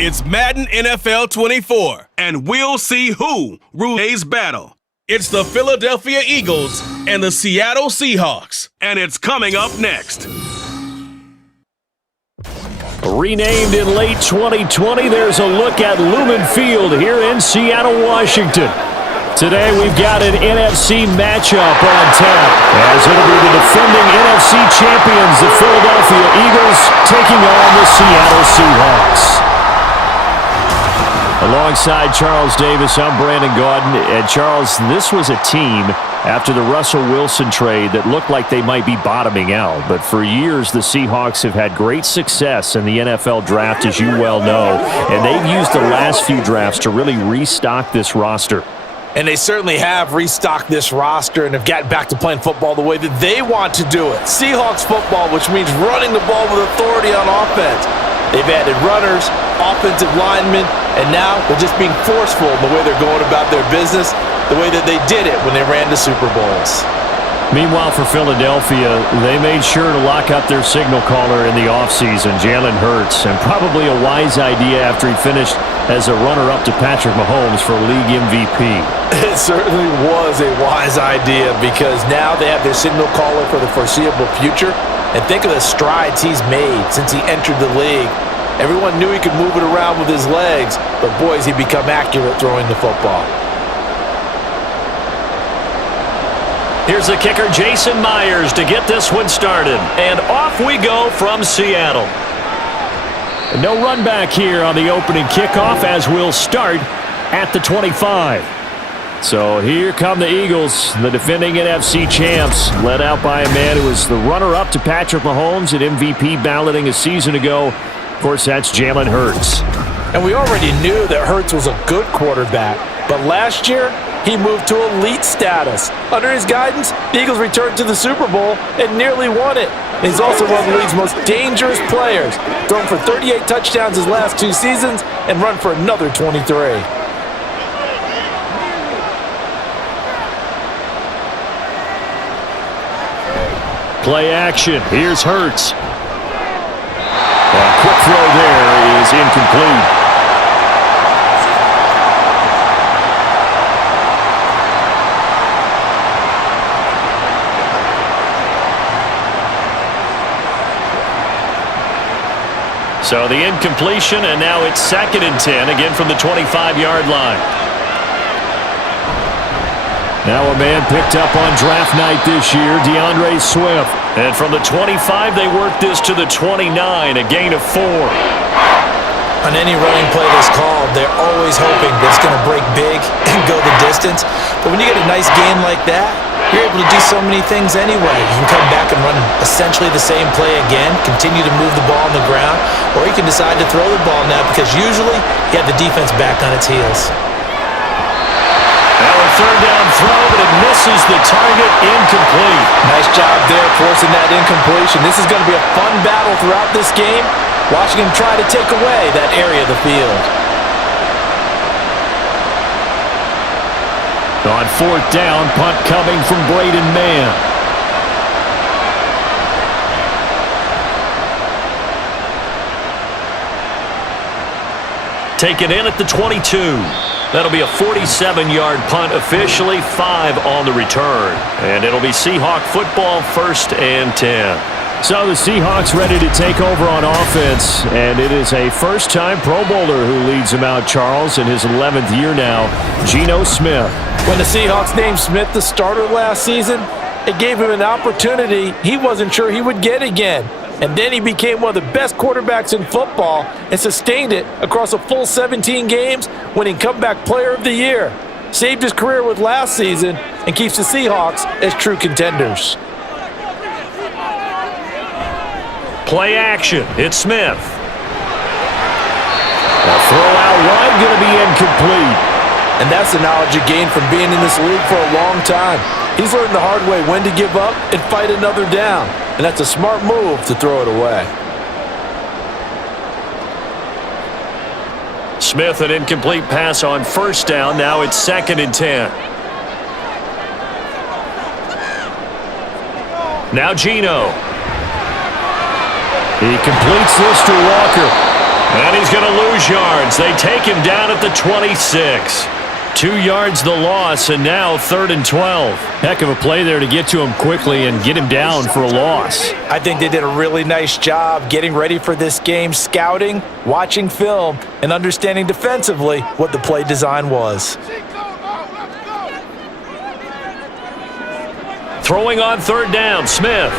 It's Madden NFL 24, and we'll see who rules today's battle. It's the Philadelphia Eagles and the Seattle Seahawks, and it's coming up next. Renamed in late 2020, there's a look at Lumen Field here in Seattle, Washington. Today we've got an NFC matchup on tap, as it'll be the defending NFC champions, the Philadelphia Eagles, taking on the Seattle Seahawks. Alongside Charles Davis, I'm Brandon Gaudin. And Charles, this was a team after the Russell Wilson trade that looked like they might be bottoming out. But for years, the Seahawks have had great success in the NFL draft, as you well know. And they've used the last few drafts to really restock this roster. And they certainly have restocked this roster and have gotten back to playing football the way that they want to do it. Seahawks football, which means running the ball with authority on offense. They've added runners, offensive linemen, and now they're just being forceful in the way they're going about their business, the way that they did it when they ran to Super Bowls. Meanwhile, for Philadelphia, they made sure to lock up their signal caller in the offseason, Jalen Hurts, and probably a wise idea after he finished as a runner-up to Patrick Mahomes for league MVP. It certainly was a wise idea because now they have their signal caller for the foreseeable future. And think of the strides he's made since he entered the league. Everyone knew he could move it around with his legs, but boy, has he become accurate throwing the football. Here's the kicker, Jason Myers, to get this one started. And off we go from Seattle. No run back here on the opening kickoff as we'll start at the 25. So here come the Eagles, the defending NFC champs, led out by a man who was the runner-up to Patrick Mahomes at MVP balloting a season ago. Of course, that's Jalen Hurts. And we already knew that Hurts was a good quarterback, but last year, he moved to elite status. Under his guidance, the Eagles returned to the Super Bowl and nearly won it. He's also one of the league's most dangerous players, thrown for 38 touchdowns his last 2 seasons and run for another 23. Play action. Here's Hurts. A quick throw there is incomplete. So the incompletion, and now it's 2nd and 10, again from the 25-yard line. Now a man picked up on draft night this year, DeAndre Swift. And from the 25, they work this to the 29, a gain of 4. On any running play that's called, they're always hoping that it's going to break big and go the distance. But when you get a nice gain like that, you're able to do so many things anyway. You can come back and run essentially the same play again, continue to move the ball on the ground, or you can decide to throw the ball now because usually you have the defense back on its heels. Now a 3rd down throw, but it misses the target, incomplete. Nice job there forcing that incompletion. This is going to be a fun battle throughout this game, watching him try to take away that area of the field. On 4th down, punt coming from Braden Mann. Taken in at the 22. That'll be a 47-yard punt officially, 5 on the return. And it'll be Seahawk football, 1st and 10. So the Seahawks ready to take over on offense, and it is a first-time Pro Bowler who leads them out, Charles, in his 11th year now, Geno Smith. When the Seahawks named Smith the starter last season, it gave him an opportunity he wasn't sure he would get again. And then he became one of the best quarterbacks in football and sustained it across a full 17 games, winning Comeback Player of the Year. Saved his career with last season and keeps the Seahawks as true contenders. Play action. It's Smith. A throw out wide, going to be incomplete. And that's the knowledge you gain from being in this league for a long time. He's learned the hard way when to give up and fight another down. And that's a smart move to throw it away. Smith, an incomplete pass on 1st down. Now it's 2nd and 10. Now Geno. He completes this to Walker. And he's going to lose yards. They take him down at the 26. 2 yards the loss, and now 3rd and 12. Heck of a play there to get to him quickly and get him down for a loss. I think they did a really nice job getting ready for this game, scouting, watching film, and understanding defensively what the play design was. Throwing on 3rd down, Smith.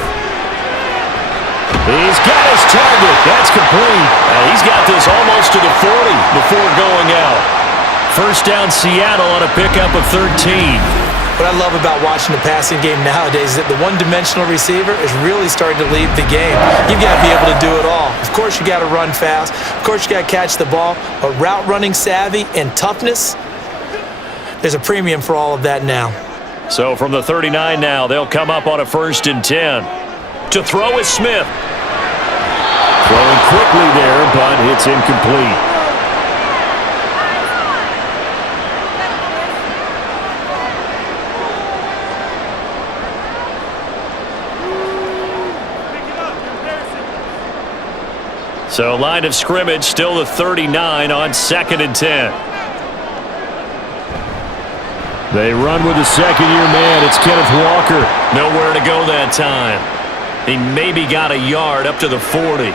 He's got his target. That's complete. He's got this almost to the 40 before going out. 1st down, Seattle on a pickup of 13. What I love about watching the passing game nowadays is that the one-dimensional receiver is really starting to lead the game. You've got to be able to do it all. Of course, you got to run fast. Of course, you got to catch the ball. But route running savvy and toughness, there's a premium for all of that now. So from the 39 now, they'll come up on a 1st and 10. To throw is Smith. Throwing quickly there, but it's incomplete. So line of scrimmage still the 39 on 2nd and 10. They run with the second-year man. It's Kenneth Walker. Nowhere to go that time. He maybe got a yard up to the 40.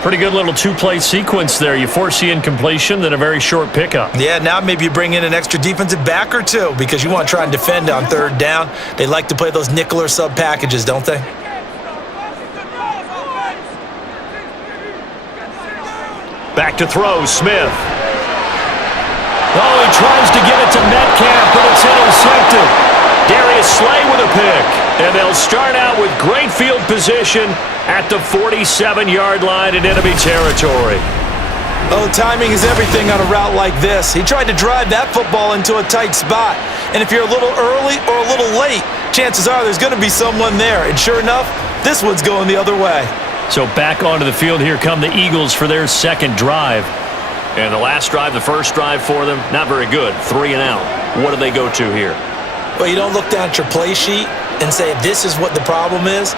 Pretty good little 2-play sequence there. You force the incompletion, then a very short pickup. Yeah, now maybe you bring in an extra defensive back or two because you want to try and defend on 3rd down. They like to play those nickel or sub packages, don't they? Back to throw, Smith. Oh, he tries to get it to Metcalf, but it's intercepted. Darius Slay with a pick. And they'll start out with great field position at the 47-yard line in enemy territory. Oh, timing is everything on a route like this. He tried to drive that football into a tight spot. And if you're a little early or a little late, chances are there's going to be someone there. And sure enough, this one's going the other way. So back onto the field here come the Eagles for their 2nd drive. And the last drive, the first drive for them, not very good. 3 and out. What do they go to here? Well, you don't look down at your play sheet and say, this is what the problem is.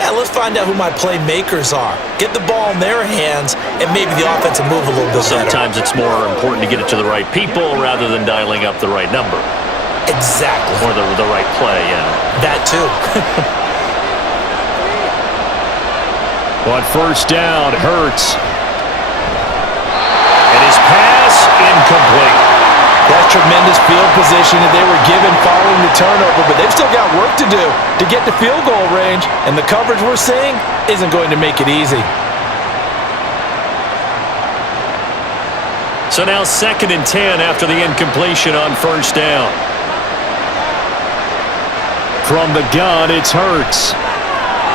Yeah, let's find out who my playmakers are. Get the ball in their hands, and maybe the offense will move a little bit better. Sometimes it's more important to get it to the right people rather than dialing up the right number. Exactly. Or the right play, yeah. That too. On 1st down, Hurts. And his pass incomplete. That's tremendous field position that they were given following the turnover, but they've still got work to do to get to field goal range, and the coverage we're seeing isn't going to make it easy. So now 2nd and 10 after the incompletion on 1st down. From the gun, it's Hurts.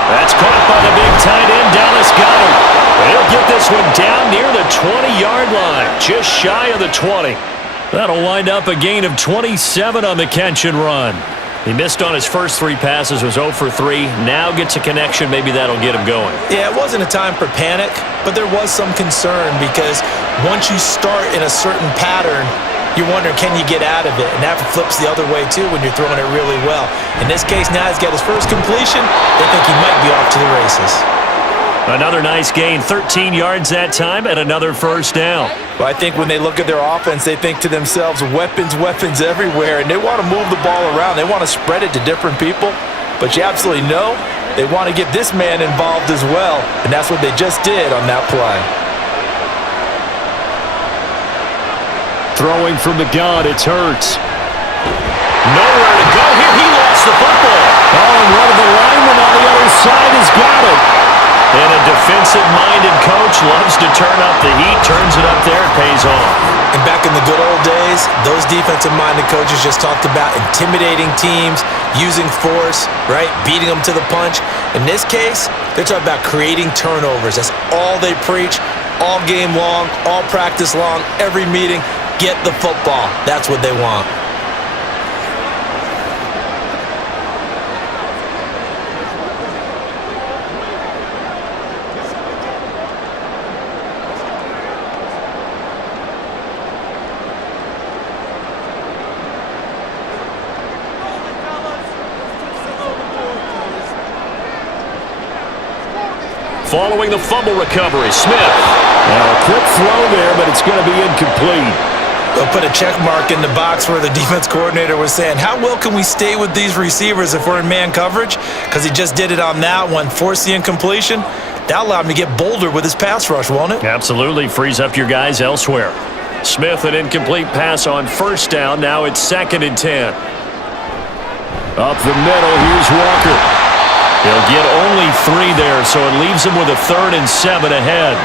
That's caught by the big tight end, Dallas Goedert. He'll get this one down near the 20-yard line, just shy of the 20. That'll wind up a gain of 27 on the catch and run. He missed on his first 3 passes, was 0 for 3. Now gets a connection. Maybe that'll get him going. Yeah, it wasn't a time for panic, but there was some concern because once you start in a certain pattern, you wonder, can you get out of it? And that flips the other way, too, when you're throwing it really well. In this case, now he's got his first completion. They think he might be off to the races. Another nice gain, 13 yards that time, and another 1st down. Well, I think when they look at their offense, they think to themselves, weapons, weapons everywhere, and they want to move the ball around. They want to spread it to different people, but you absolutely know they want to get this man involved as well, and that's what they just did on that play. Throwing from the gun, it's Hurts. Nowhere to go here. He lost the football. Oh, and one of the linemen on the other side has got it. And a defensive-minded coach loves to turn up the heat, turns it up there, it pays off. And back in the good old days, those defensive-minded coaches just talked about intimidating teams, using force, right, beating them to the punch. In this case, they're talking about creating turnovers. That's all they preach, all game long, all practice long, every meeting. Get the football. That's what they want. Following the fumble recovery, Smith. Now a quick throw there, but it's going to be incomplete. They'll put a check mark in the box where the defense coordinator was saying, how well can we stay with these receivers if we're in man coverage? Because he just did it on that one, forced the incompletion. That allowed him to get bolder with his pass rush, won't it? Absolutely. Frees up your guys elsewhere. Smith, an incomplete pass on first down. Now it's 2nd and 10. Up the middle, here's Walker. He'll get only 3 there, so it leaves him with a 3rd and 7 ahead.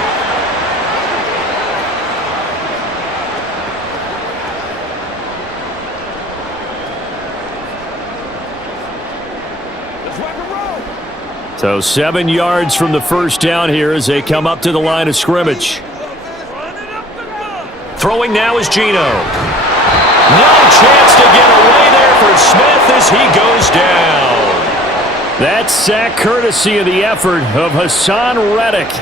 So 7 yards from the first down here as they come up to the line of scrimmage. Throwing now is Geno. No chance to get away there for Smith as he goes down. That sack courtesy of the effort of Hassan Reddick.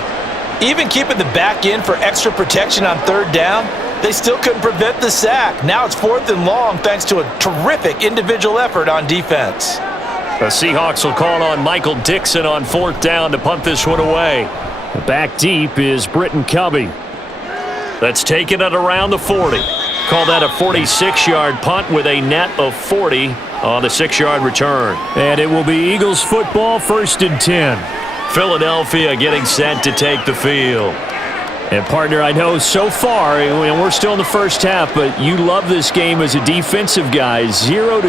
Even keeping the back in for extra protection on 3rd down, they still couldn't prevent the sack. Now it's 4th and long thanks to a terrific individual effort on defense. The Seahawks will call on Michael Dixon on 4th down to punt this one away. Back deep is Britton Covey. That's taken at around the 40. Call that a 46-yard punt with a net of 40 on the 6-yard return. And it will be Eagles football, 1st and 10. Philadelphia getting set to take the field. And, partner, I know so far, and we're still in the first half, but you love this game as a defensive guy. 0-0.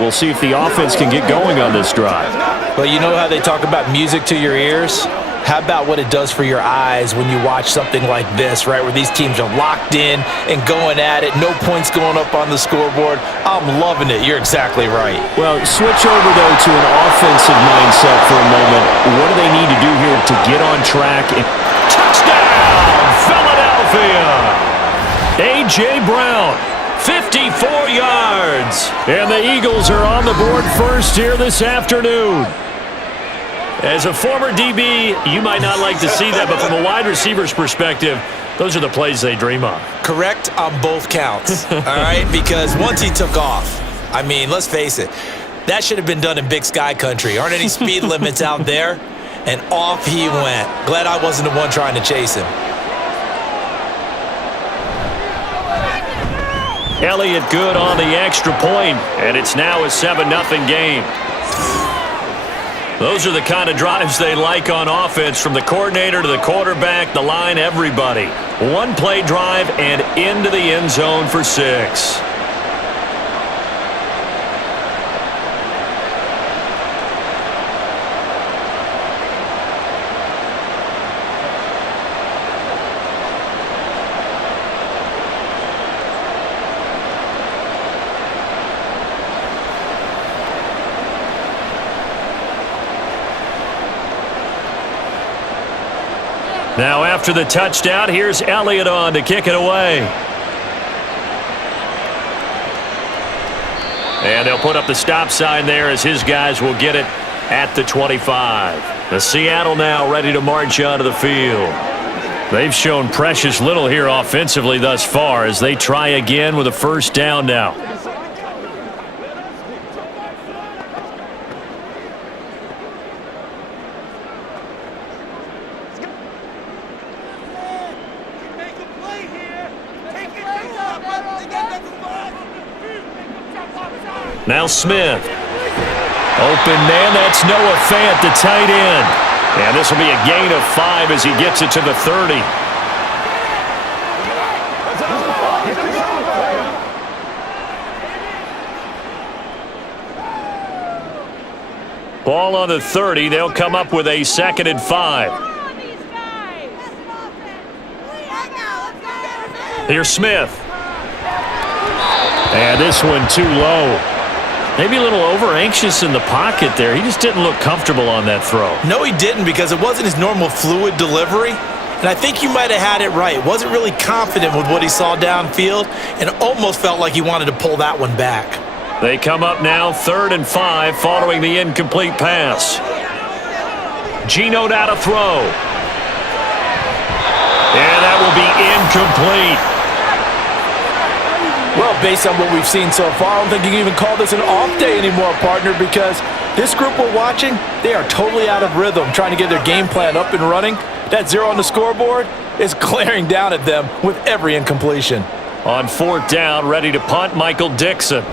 We'll see if the offense can get going on this drive. Well, you know how they talk about music to your ears? How about what it does for your eyes when you watch something like this, right, where these teams are locked in and going at it, no points going up on the scoreboard? I'm loving it. You're exactly right. Well, switch over, though, to an offensive mindset for a moment. What do they need to do here to get on track? Touchdown, Philadelphia! A.J. Brown, 54 yards. And the Eagles are on the board first here this afternoon. As a former DB, you might not like to see that, but from a wide receiver's perspective, those are the plays they dream of. Correct on both counts, all right? Because once he took off, I mean, let's face it, that should have been done in Big Sky country. Aren't any speed limits out there? And off he went. Glad I wasn't the one trying to chase him. Elliott good on the extra point, and it's now a 7-0 game. Those are the kind of drives they like on offense, from the coordinator to the quarterback, the line, everybody. 1-play drive and into the end zone for 6. Now after the touchdown, here's Elliott on to kick it away. And they'll put up the stop sign there as his guys will get it at the 25. The Seattle now ready to march onto the field. They've shown precious little here offensively thus far as they try again with a 1st down now. Now Smith. Open man, that's Noah Fant, the tight end. And this will be a gain of 5 as he gets it to the 30. Ball on the 30. They'll come up with a 2nd and 5. Here's Smith. And this one too low. Maybe a little over-anxious in the pocket there. He just didn't look comfortable on that throw. No, he didn't, because it wasn't his normal fluid delivery. And I think you might have had it right. Wasn't really confident with what he saw downfield and almost felt like he wanted to pull that one back. They come up now 3rd and 5 following the incomplete pass. Geno now to throw. And that will be incomplete. Well, based on what we've seen so far, I don't think you can even call this an off day anymore, partner, because this group we're watching, they are totally out of rhythm, trying to get their game plan up and running. That 0 on the scoreboard, is glaring down at them with every incompletion. On 4th down, ready to punt, Michael Dixon.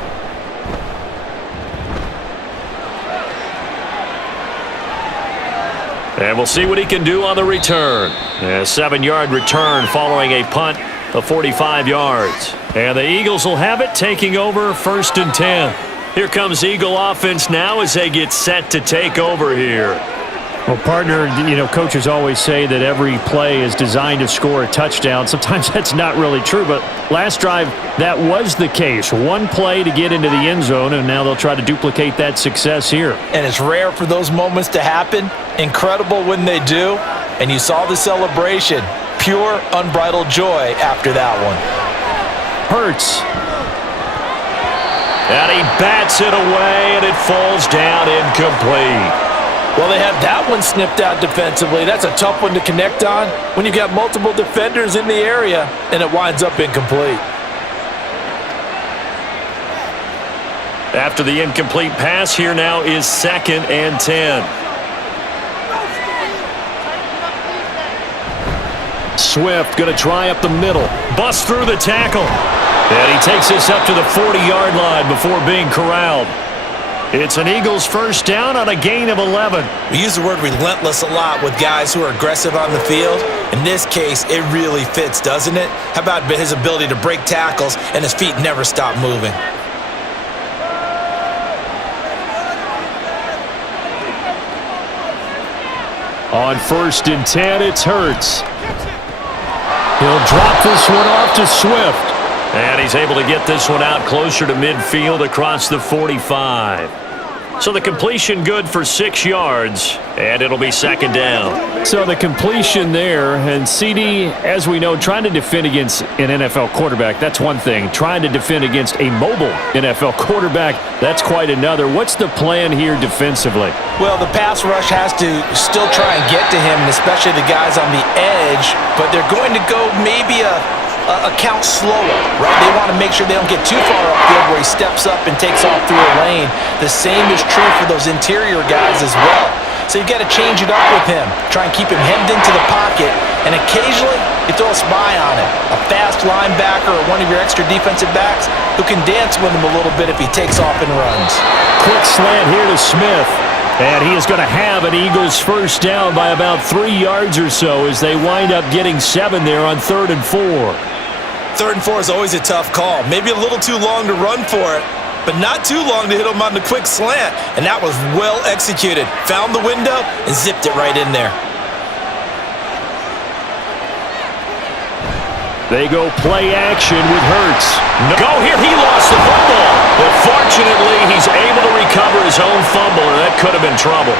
And we'll see what he can do on the return. A 7-yard return following a punt of 45 yards. And the Eagles will have it, taking over 1st and 10. Here comes Eagle offense now as they get set to take over here. Well, partner, coaches always say that every play is designed to score a touchdown. Sometimes that's not really true, but last drive, that was the case. One play to get into the end zone, and now they'll try to duplicate that success here. And it's rare for those moments to happen. Incredible when they do. And you saw the celebration. Pure, unbridled joy after that one. Hurts. And he bats it away, and it falls down incomplete. Well, they have that one snipped out defensively. That's a tough one to connect on when you've got multiple defenders in the area, and it winds up incomplete. After the incomplete pass, here now is 2nd and 10. Swift going to try up the middle. Busts through the tackle. And he takes this up to the 40-yard line before being corralled. It's an Eagles 1st down on a gain of 11. We use the word relentless a lot with guys who are aggressive on the field. In this case, it really fits, doesn't it? How about his ability to break tackles and his feet never stop moving? On 1st and 10, it's Hurts. He'll drop this one off to Swift. And he's able to get this one out closer to midfield across the 45. So the completion good for 6 yards, and it'll be 2nd down. So the completion there, and CD, as we know, trying to defend against an NFL quarterback, that's one thing. Trying to defend against a mobile NFL quarterback, that's quite another. What's the plan here defensively? Well, the pass rush has to still try and get to him, and especially the guys on the edge, but they're going to go maybe a count slower, right? They want to make sure they don't get too far upfield where he steps up and takes off through a lane. The same is true for those interior guys as well. So you've got to change it up with him. Try and keep him hemmed into the pocket, and occasionally you throw a spy on him. A fast linebacker or one of your extra defensive backs who can dance with him a little bit if he takes off and runs. Quick slant here to Smith. And he is going to have an Eagles 1st down by about 3 yards or so as they wind up getting 7 there on 3rd and 4. 3rd and 4 is always a tough call. Maybe a little too long to run for it, but not too long to hit him on the quick slant. And that was well executed. Found the window and zipped it right in there. They go play action with Hurts. Go here, he lost the football. But fortunately, he's able to recover his own fumble, and that could have been trouble.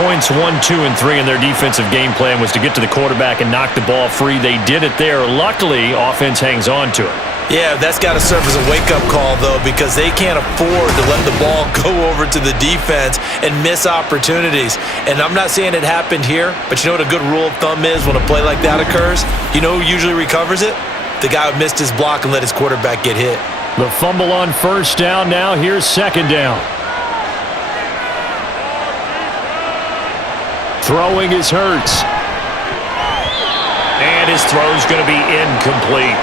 Points 1, 2, and 3 in their defensive game plan was to get to the quarterback and knock the ball free. They did it there. Luckily, offense hangs on to it. Yeah, that's got to serve as a wake-up call, though, because they can't afford to let the ball go over to the defense and miss opportunities. And I'm not saying it happened here, but you know what a good rule of thumb is when a play like that occurs? You know who usually recovers it? The guy who missed his block and let his quarterback get hit. The fumble on 1st down now. Here's 2nd down. Throwing is Hurts. And his throw's going to be incomplete.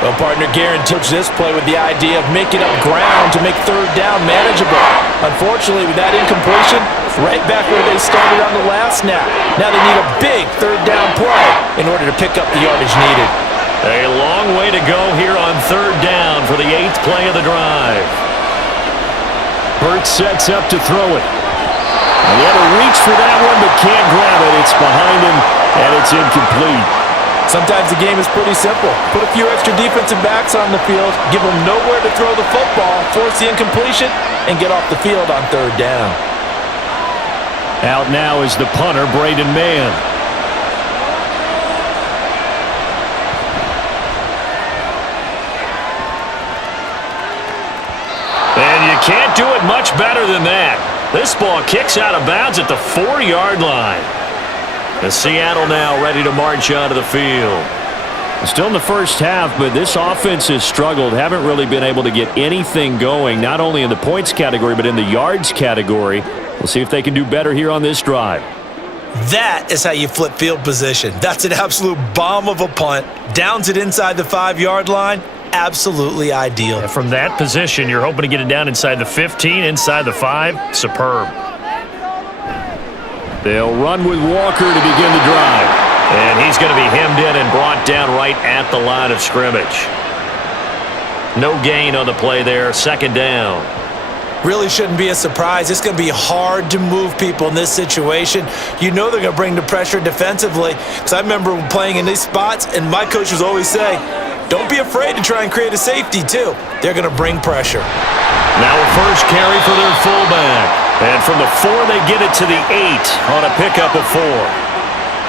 Well, partner, Guerin took this play with the idea of making up ground to make 3rd down manageable. Unfortunately, with that incompletion, right back where they started on the last snap. Now they need a big 3rd down play in order to pick up the yardage needed. A long way to go here on 3rd down for the 8th play of the drive. Hurts sets up to throw it. He had to reach for that one, but can't grab it. It's behind him, and it's incomplete. Sometimes the game is pretty simple. Put a few extra defensive backs on the field, give them nowhere to throw the football, force the incompletion, and get off the field on 3rd down. Out now is the punter, Braden Mann. And you can't do it much better than that. This ball kicks out of bounds at the 4-yard line. The Seattle now ready to march onto the field. Still in the first half, but this offense has struggled. Haven't really been able to get anything going, not only in the points category, but in the yards category. We'll see if they can do better here on this drive. That is how you flip field position. That's an absolute bomb of a punt. Downs it inside the 5-yard line. Absolutely ideal. And from that position, you're hoping to get it down inside the 15, inside the 5. Superb. They'll run with Walker to begin the drive. And he's going to be hemmed in and brought down right at the line of scrimmage. No gain on the play there. Second down. Really shouldn't be a surprise. It's going to be hard to move people in this situation. You know they're going to bring the pressure defensively. Because I remember playing in these spots, and my coaches always say, don't be afraid to try and create a safety, too. They're going to bring pressure. Now a first carry for their fullback. And from the 4, they get it to the 8 on a pickup of 4.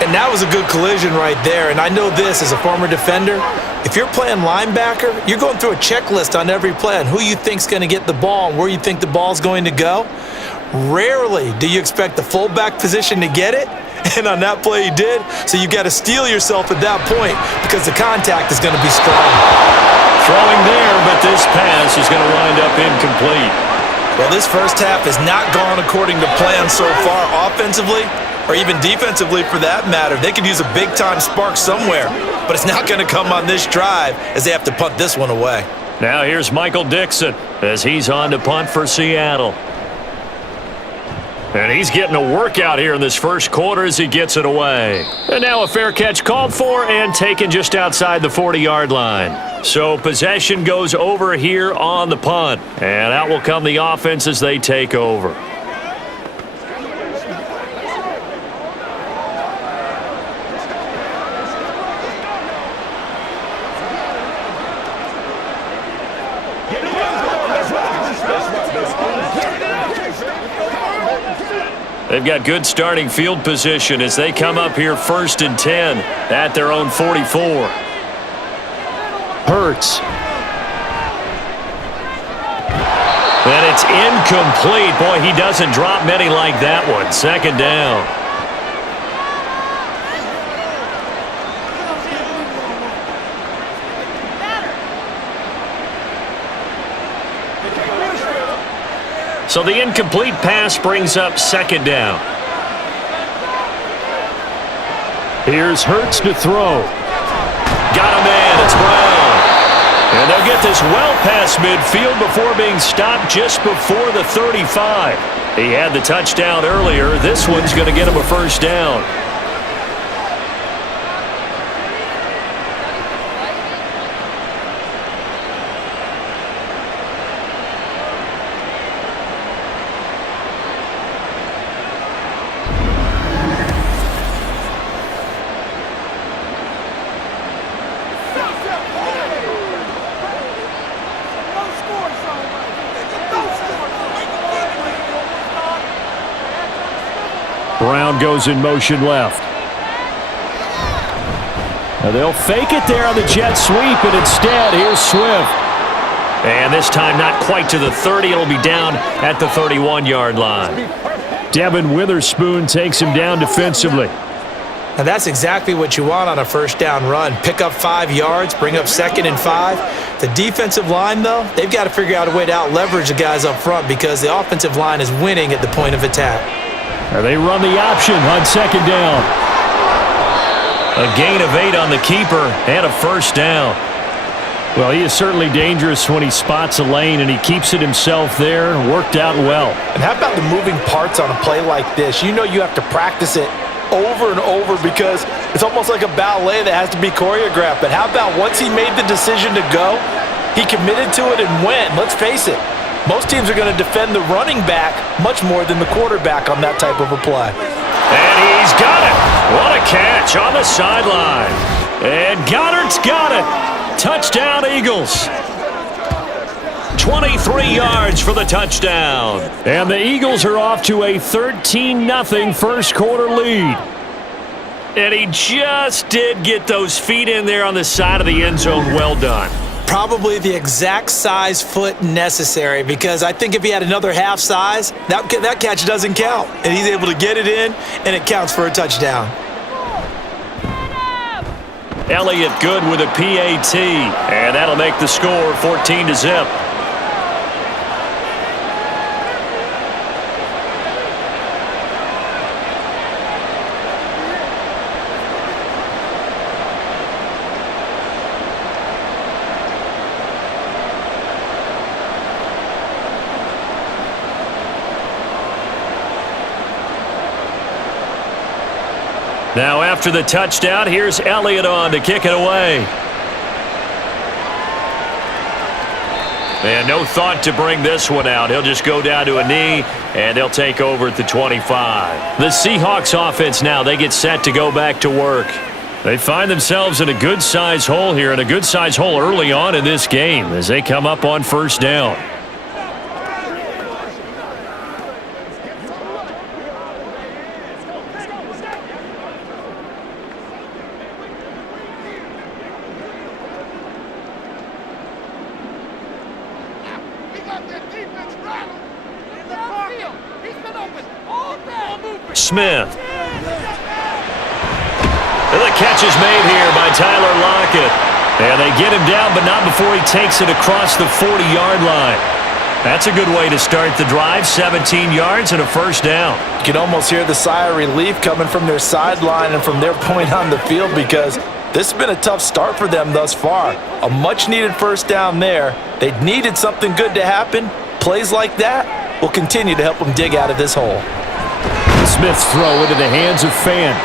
And that was a good collision right there. And I know this as a former defender. If you're playing linebacker, you're going through a checklist on every play on who you think's going to get the ball and where you think the ball's going to go. Rarely do you expect the fullback position to get it. And on that play he did. So you got to steel yourself at that point because the contact is going to be strong. Throwing there, but this pass is going to wind up incomplete. Well, this first half has not gone according to plan so far offensively, or even defensively for that matter. They could use a big-time spark somewhere, but it's not going to come on this drive as they have to punt this one away. Now here's Michael Dixon as he's on to punt for Seattle. And he's getting a workout here in this first quarter as he gets it away. And now a fair catch called for and taken just outside the 40-yard line. So possession goes over here on the punt. And out will come the offense as they take over. They've got good starting field position as they come up here 1st and 10 at their own 44. Hurts. And it's incomplete. Boy, he doesn't drop many like that one. Second down. So the incomplete pass brings up second down. Here's Hurts to throw. Got a man. It's Brown. And they'll get this well past midfield before being stopped just before the 35. He had the touchdown earlier. This one's going to get him a first down. Brown goes in motion left. Now they'll fake it there on the jet sweep, and instead, here's Swift. And this time not quite to the 30. It'll be down at the 31-yard line. Devin Witherspoon takes him down defensively. Now that's exactly what you want on a first down run. Pick up 5 yards, bring up 2nd and 5. The defensive line, though, they've got to figure out a way to out-leverage the guys up front because the offensive line is winning at the point of attack. They run the option on second down. A gain of 8 on the keeper and a first down. Well, he is certainly dangerous when he spots a lane, and he keeps it himself there. Worked out well. And how about the moving parts on a play like this? You know you have to practice it over and over because it's almost like a ballet that has to be choreographed. But how about once he made the decision to go, he committed to it and went. Let's face it, most teams are going to defend the running back much more than the quarterback on that type of a play. And he's got it. What a catch on the sideline. And Goddard's got it. Touchdown, Eagles. 23 yards for the touchdown. And the Eagles are off to a 13-0 first quarter lead. And he just did get those feet in there on the side of the end zone. Well done. Probably the exact size foot necessary because I think if he had another half size, that catch doesn't count. And he's able to get it in, and it counts for a touchdown. Elliott good with a PAT, and that'll make the score 14-0. Now after the touchdown, here's Elliott on to kick it away. And no thought to bring this one out. He'll just go down to a knee, and they'll take over at the 25. The Seahawks offense now, they get set to go back to work. They find themselves in a good-sized hole here, and a good-sized hole early on in this game as they come up on first down. Smith. And the catch is made here by Tyler Lockett. And they get him down, but not before he takes it across the 40-yard line. That's a good way to start the drive. 17 yards and a first down. You can almost hear the sigh of relief coming from their sideline and from their point on the field because this has been a tough start for them thus far. A much-needed first down there. They needed something good to happen. Plays like that will continue to help them dig out of this hole. Smith's throw into the hands of Fan.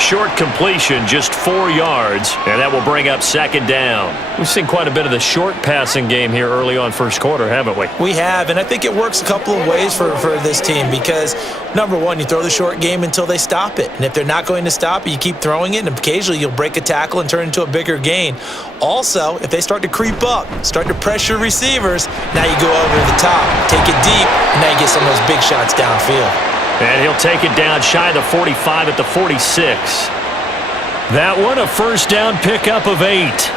Short completion, just 4 yards, and that will bring up second down. We've seen quite a bit of the short passing game here early on first quarter, haven't we? We have, and I think it works a couple of ways for this team because, number one, you throw the short game until they stop it. And if they're not going to stop it, you keep throwing it, and occasionally you'll break a tackle and turn it into a bigger gain. Also, if they start to creep up, start to pressure receivers, now you go over the top, take it deep, and now you get some of those big shots downfield. And he'll take it down shy of the 45 at the 46. That one, a first down pickup of 8.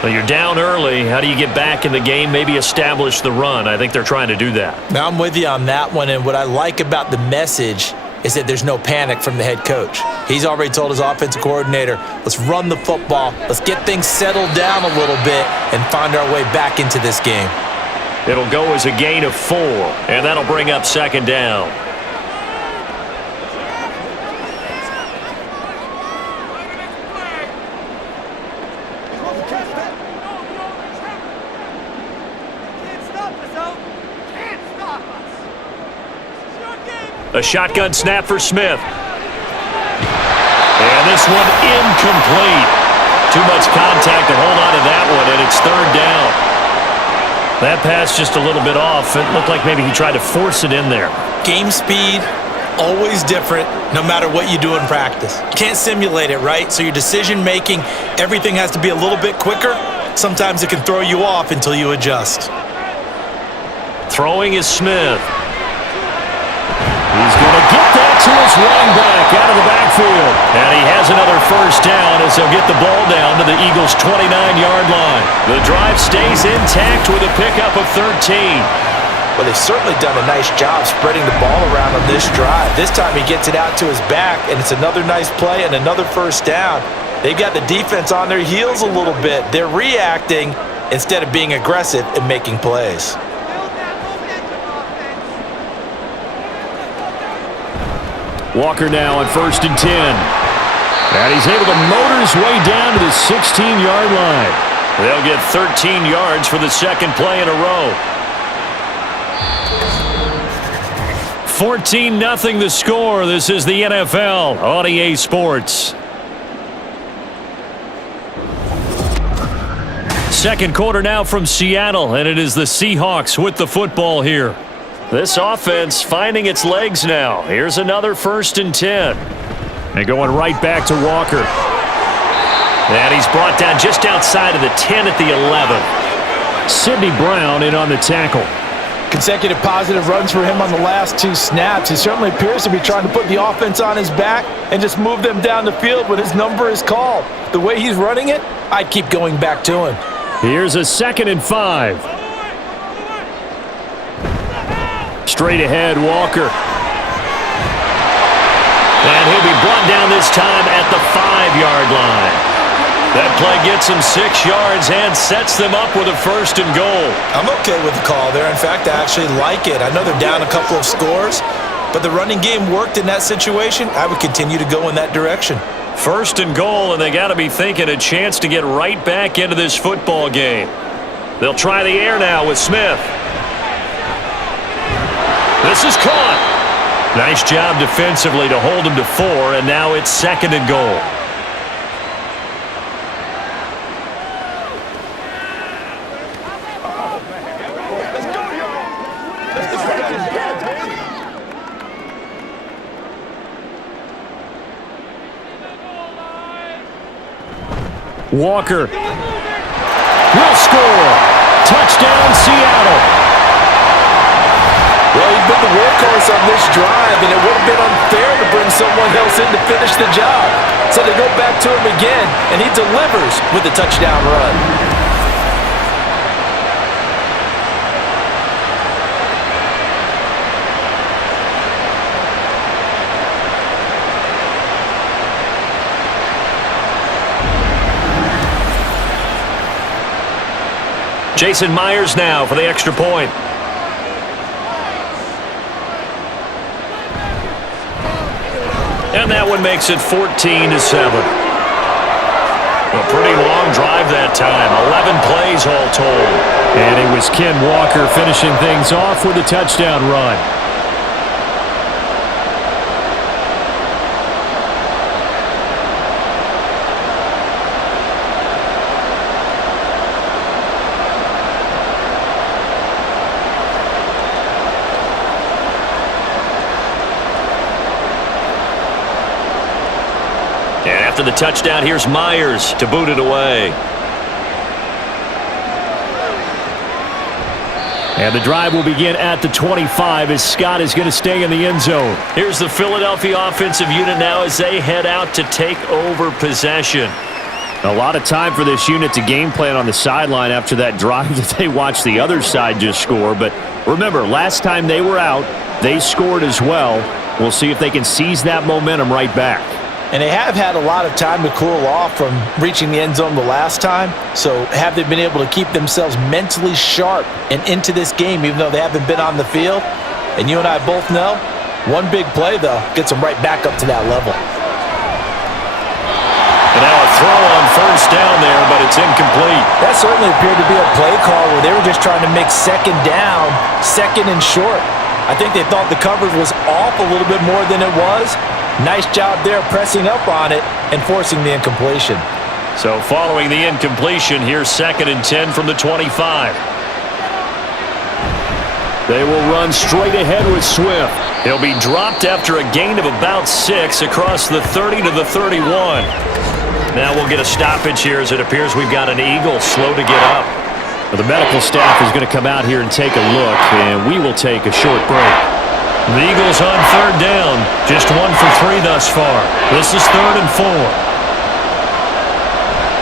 Well, you're down early. How do you get back in the game, maybe establish the run? I think they're trying to do that. Now, I'm with you on that one, and what I like about the message is that there's no panic from the head coach. He's already told his offensive coordinator, let's run the football, let's get things settled down a little bit and find our way back into this game. It'll go as a gain of 4, and that'll bring up second down. A shotgun snap for Smith. And this one incomplete. Too much contact to hold on to that one, and it's third down. That pass just a little bit off. It looked like maybe he tried to force it in there. Game speed, always different, no matter what you do in practice. You can't simulate it, right? So your decision-making, everything has to be a little bit quicker. Sometimes it can throw you off until you adjust. Throwing is Smith. He's going to get that to his running back out of the backfield. And he has another first down as he'll get the ball down to the Eagles' 29-yard line. The drive stays intact with a pickup of 13. Well, they've certainly done a nice job spreading the ball around on this drive. This time he gets it out to his back, and it's another nice play and another first down. They've got the defense on their heels a little bit. They're reacting instead of being aggressive and making plays. Walker now on 1st and 10. And he's able to motor his way down to the 16-yard line. They'll get 13 yards for the second play in a row. 14-0 the score. This is the NFL on EA Sports. Second quarter now from Seattle, and it is the Seahawks with the football here. This offense finding its legs now. Here's another 1st and 10. And going right back to Walker. And he's brought down just outside of the 10 at the 11. Sidney Brown in on the tackle. Consecutive positive runs for him on the last 2 snaps. He certainly appears to be trying to put the offense on his back and just move them down the field when his number is called. The way he's running it, I'd keep going back to him. Here's a 2nd and 5. Straight ahead, Walker. And he'll be brought down this time at the 5-yard line. That play gets him 6 yards and sets them up with a 1st and goal. I'm okay with the call there. In fact, I actually like it. I know they're down a couple of scores, but the running game worked in that situation. I would continue to go in that direction. 1st and goal, and they got to be thinking a chance to get right back into this football game. They'll try the air now with Smith. This is caught. Nice job defensively to hold him to 4, and now it's 2nd and goal. Walker will score. Touchdown, Seattle. Well, he's been the workhorse on this drive, and it would have been unfair to bring someone else in to finish the job. So they go back to him again, and he delivers with a touchdown run. Jason Myers now for the extra point. And that one makes it 14-7. A pretty long drive that time. 11 plays all told. And it was Ken Walker finishing things off with a touchdown run. After the touchdown, here's Myers to boot it away. And the drive will begin at the 25 as Scott is going to stay in the end zone. Here's the Philadelphia offensive unit now as they head out to take over possession. A lot of time for this unit to game plan on the sideline after that drive that they watched the other side just score. But remember, last time they were out, they scored as well. We'll see if they can seize that momentum right back. And they have had a lot of time to cool off from reaching the end zone the last time. So have they been able to keep themselves mentally sharp and into this game, even though they haven't been on the field? And you and I both know, one big play, though, gets them right back up to that level. And now a throw on first down there, but it's incomplete. That certainly appeared to be a play call where they were just trying to make second down, second and short. I think they thought the coverage was off a little bit more than it was. Nice job there pressing up on it and forcing the incompletion. So following the incompletion, here's 2nd and 10 from the 25. They will run straight ahead with Swift. He'll be dropped after a gain of about 6 across the 30 to the 31. Now we'll get a stoppage here as it appears we've got an Eagle slow to get up. Well, the medical staff is going to come out here and take a look, and we will take a short break. The Eagles on 3rd down. Just 1 for 3 thus far. This is 3rd and 4.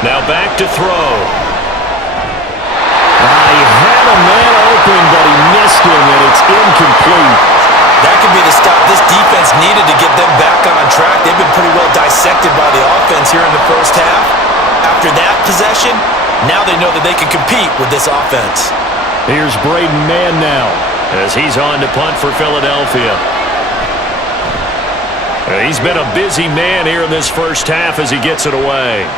Now back to throw. He had a man open, but he missed him, and it's incomplete. That could be the stop this defense needed to get them back on track. They've been pretty well dissected by the offense here in the first half. After that possession, now they know that they can compete with this offense. Here's Braden Mann now, as he's on to punt for Philadelphia. He's been a busy man here in this first half as he gets it away.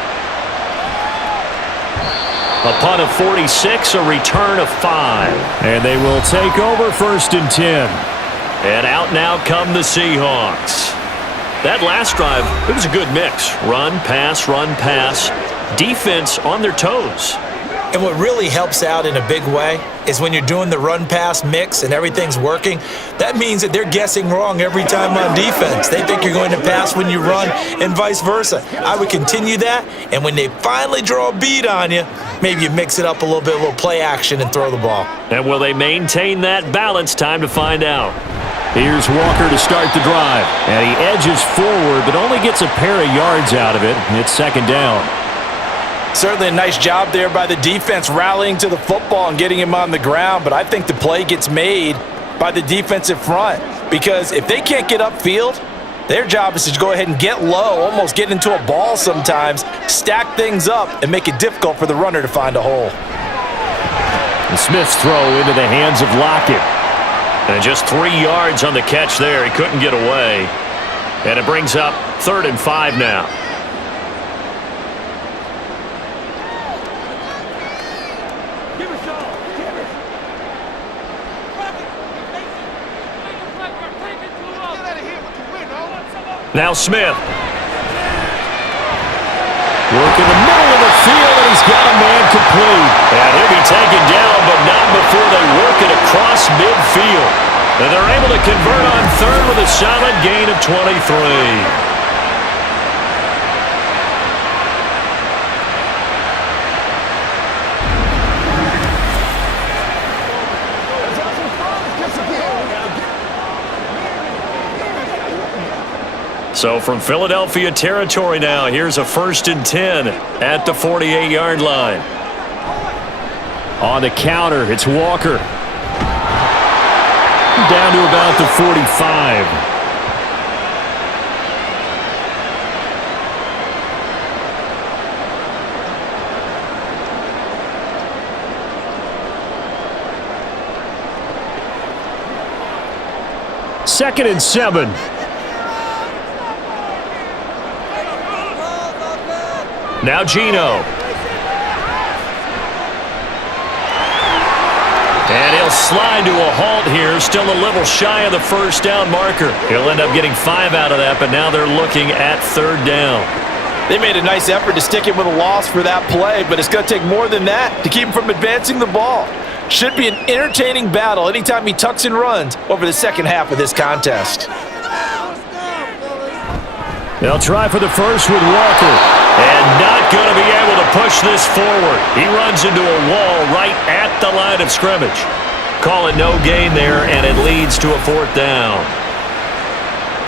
A punt of 46, a return of 5. And they will take over 1st and 10. And out now come the Seahawks. That last drive, it was a good mix. Run, pass, defense on their toes. And what really helps out in a big way is when you're doing the run-pass mix and everything's working, that means that they're guessing wrong every time on defense. They think you're going to pass when you run and vice versa. I would continue that, and when they finally draw a bead on you, maybe you mix it up a little bit, a little play action and throw the ball. And will they maintain that balance? Time to find out. Here's Walker to start the drive. And he edges forward, but only gets a pair of yards out of it. It's 2nd down. Certainly a nice job there by the defense rallying to the football and getting him on the ground, but I think the play gets made by the defensive front because if they can't get upfield, their job is to go ahead and get low, almost get into a ball sometimes, stack things up, and make it difficult for the runner to find a hole. And Smith's throw into the hands of Lockett. And just 3 yards on the catch there. He couldn't get away. And it brings up 3rd and 5 now. Now Smith. Work in the middle of the field, and he's got a man complete. And he'll be taken down, but not before they work it across midfield. And they're able to convert on third with a solid gain of 23. So from Philadelphia territory now, here's a 1st and 10 at the 48-yard line. On the counter, it's Walker. Down to about the 45. Second and 7. Now Geno. And he'll slide to a halt here, still a little shy of the first down marker. He'll end up getting 5 out of that, but now they're looking at 3rd down. They made a nice effort to stick it with a loss for that play, but it's going to take more than that to keep him from advancing the ball. Should be an entertaining battle anytime he tucks and runs over the second half of this contest. They'll try for the first with Walker. And not going to be able to push this forward. He runs into a wall right at the line of scrimmage. Call it no gain there, and it leads to a 4th down.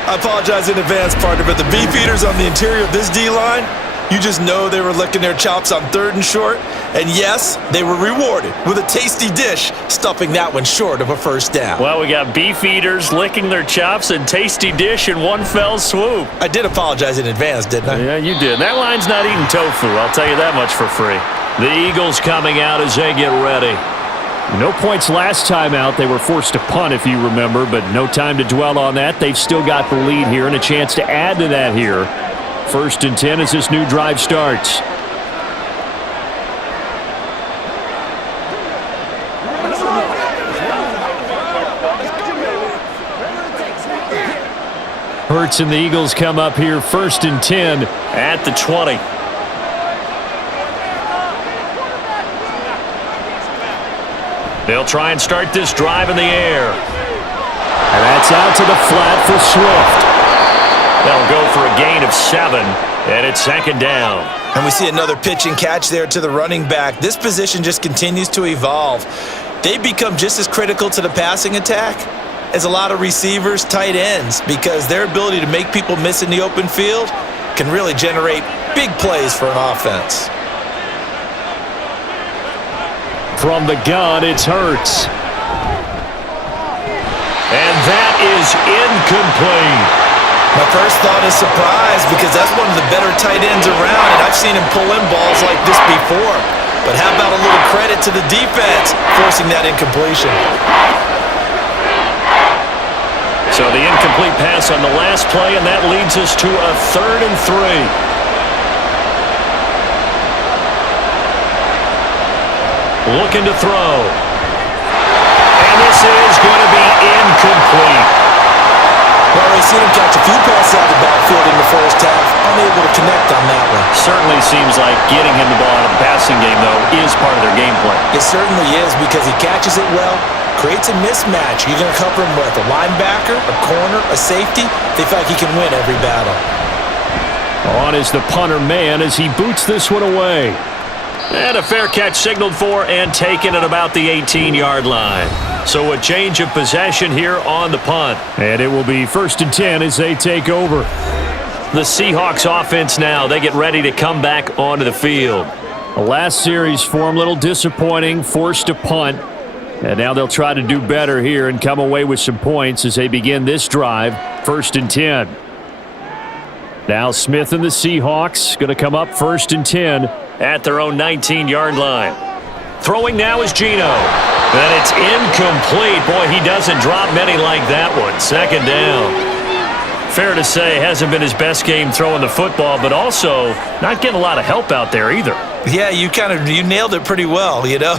I apologize in advance, partner, but the beefeaters on the interior of this D-line, you just know they were licking their chops on 3rd and short. And yes, they were rewarded with a tasty dish, stuffing that one short of a 1st down. Well, we got beef eaters licking their chops and tasty dish in one fell swoop. I did apologize in advance, didn't I? Yeah, you did. That line's not eating tofu, I'll tell you that much for free. The Eagles coming out as they get ready. No points last time out. They were forced to punt, if you remember, but no time to dwell on that. They've still got the lead here and a chance to add to that here. 1st and 10 as this new drive starts. Hurts and the Eagles come up here 1st and 10 at the 20. They'll try and start this drive in the air. And that's out to the flat for Swift. They'll go for a gain of 7, and it's 2nd down. And we see another pitch and catch there to the running back. This position just continues to evolve. They become just as critical to the passing attack as a lot of receivers, tight ends, because their ability to make people miss in the open field can really generate big plays for an offense. From the gun, it's Hurts. And that is incomplete. My first thought is surprise, because that's one of the better tight ends around, and I've seen him pull in balls like this before. But how about a little credit to the defense forcing that incompletion? So the incomplete pass on the last play, and that leads us to a 3rd and 3. Looking to throw. And this is going to be incomplete. Well, we've seen him catch a few passes out of the backfield in the first half, unable to connect on that one. Certainly seems like getting him the ball out of the passing game, though, is part of their game plan. It certainly is, because he catches it well, creates a mismatch. You're going to cover him with a linebacker, a corner, a safety. They feel like he can win every battle. On is the punter man as he boots this one away. And a fair catch signaled for and taken at about the 18-yard line. So a change of possession here on the punt. And it will be 1st and 10 as they take over. The Seahawks offense now, they get ready to come back onto the field. The last series for them, a little disappointing, forced to punt. And now they'll try to do better here and come away with some points as they begin this drive, 1st and 10. Now Smith and the Seahawks going to come up 1st and 10 at their own 19-yard line. Throwing now is Geno. And it's incomplete. Boy, he doesn't drop many like that one. 2nd down. Fair to say, hasn't been his best game throwing the football, but also not getting a lot of help out there either. Yeah, you nailed it pretty well, you know.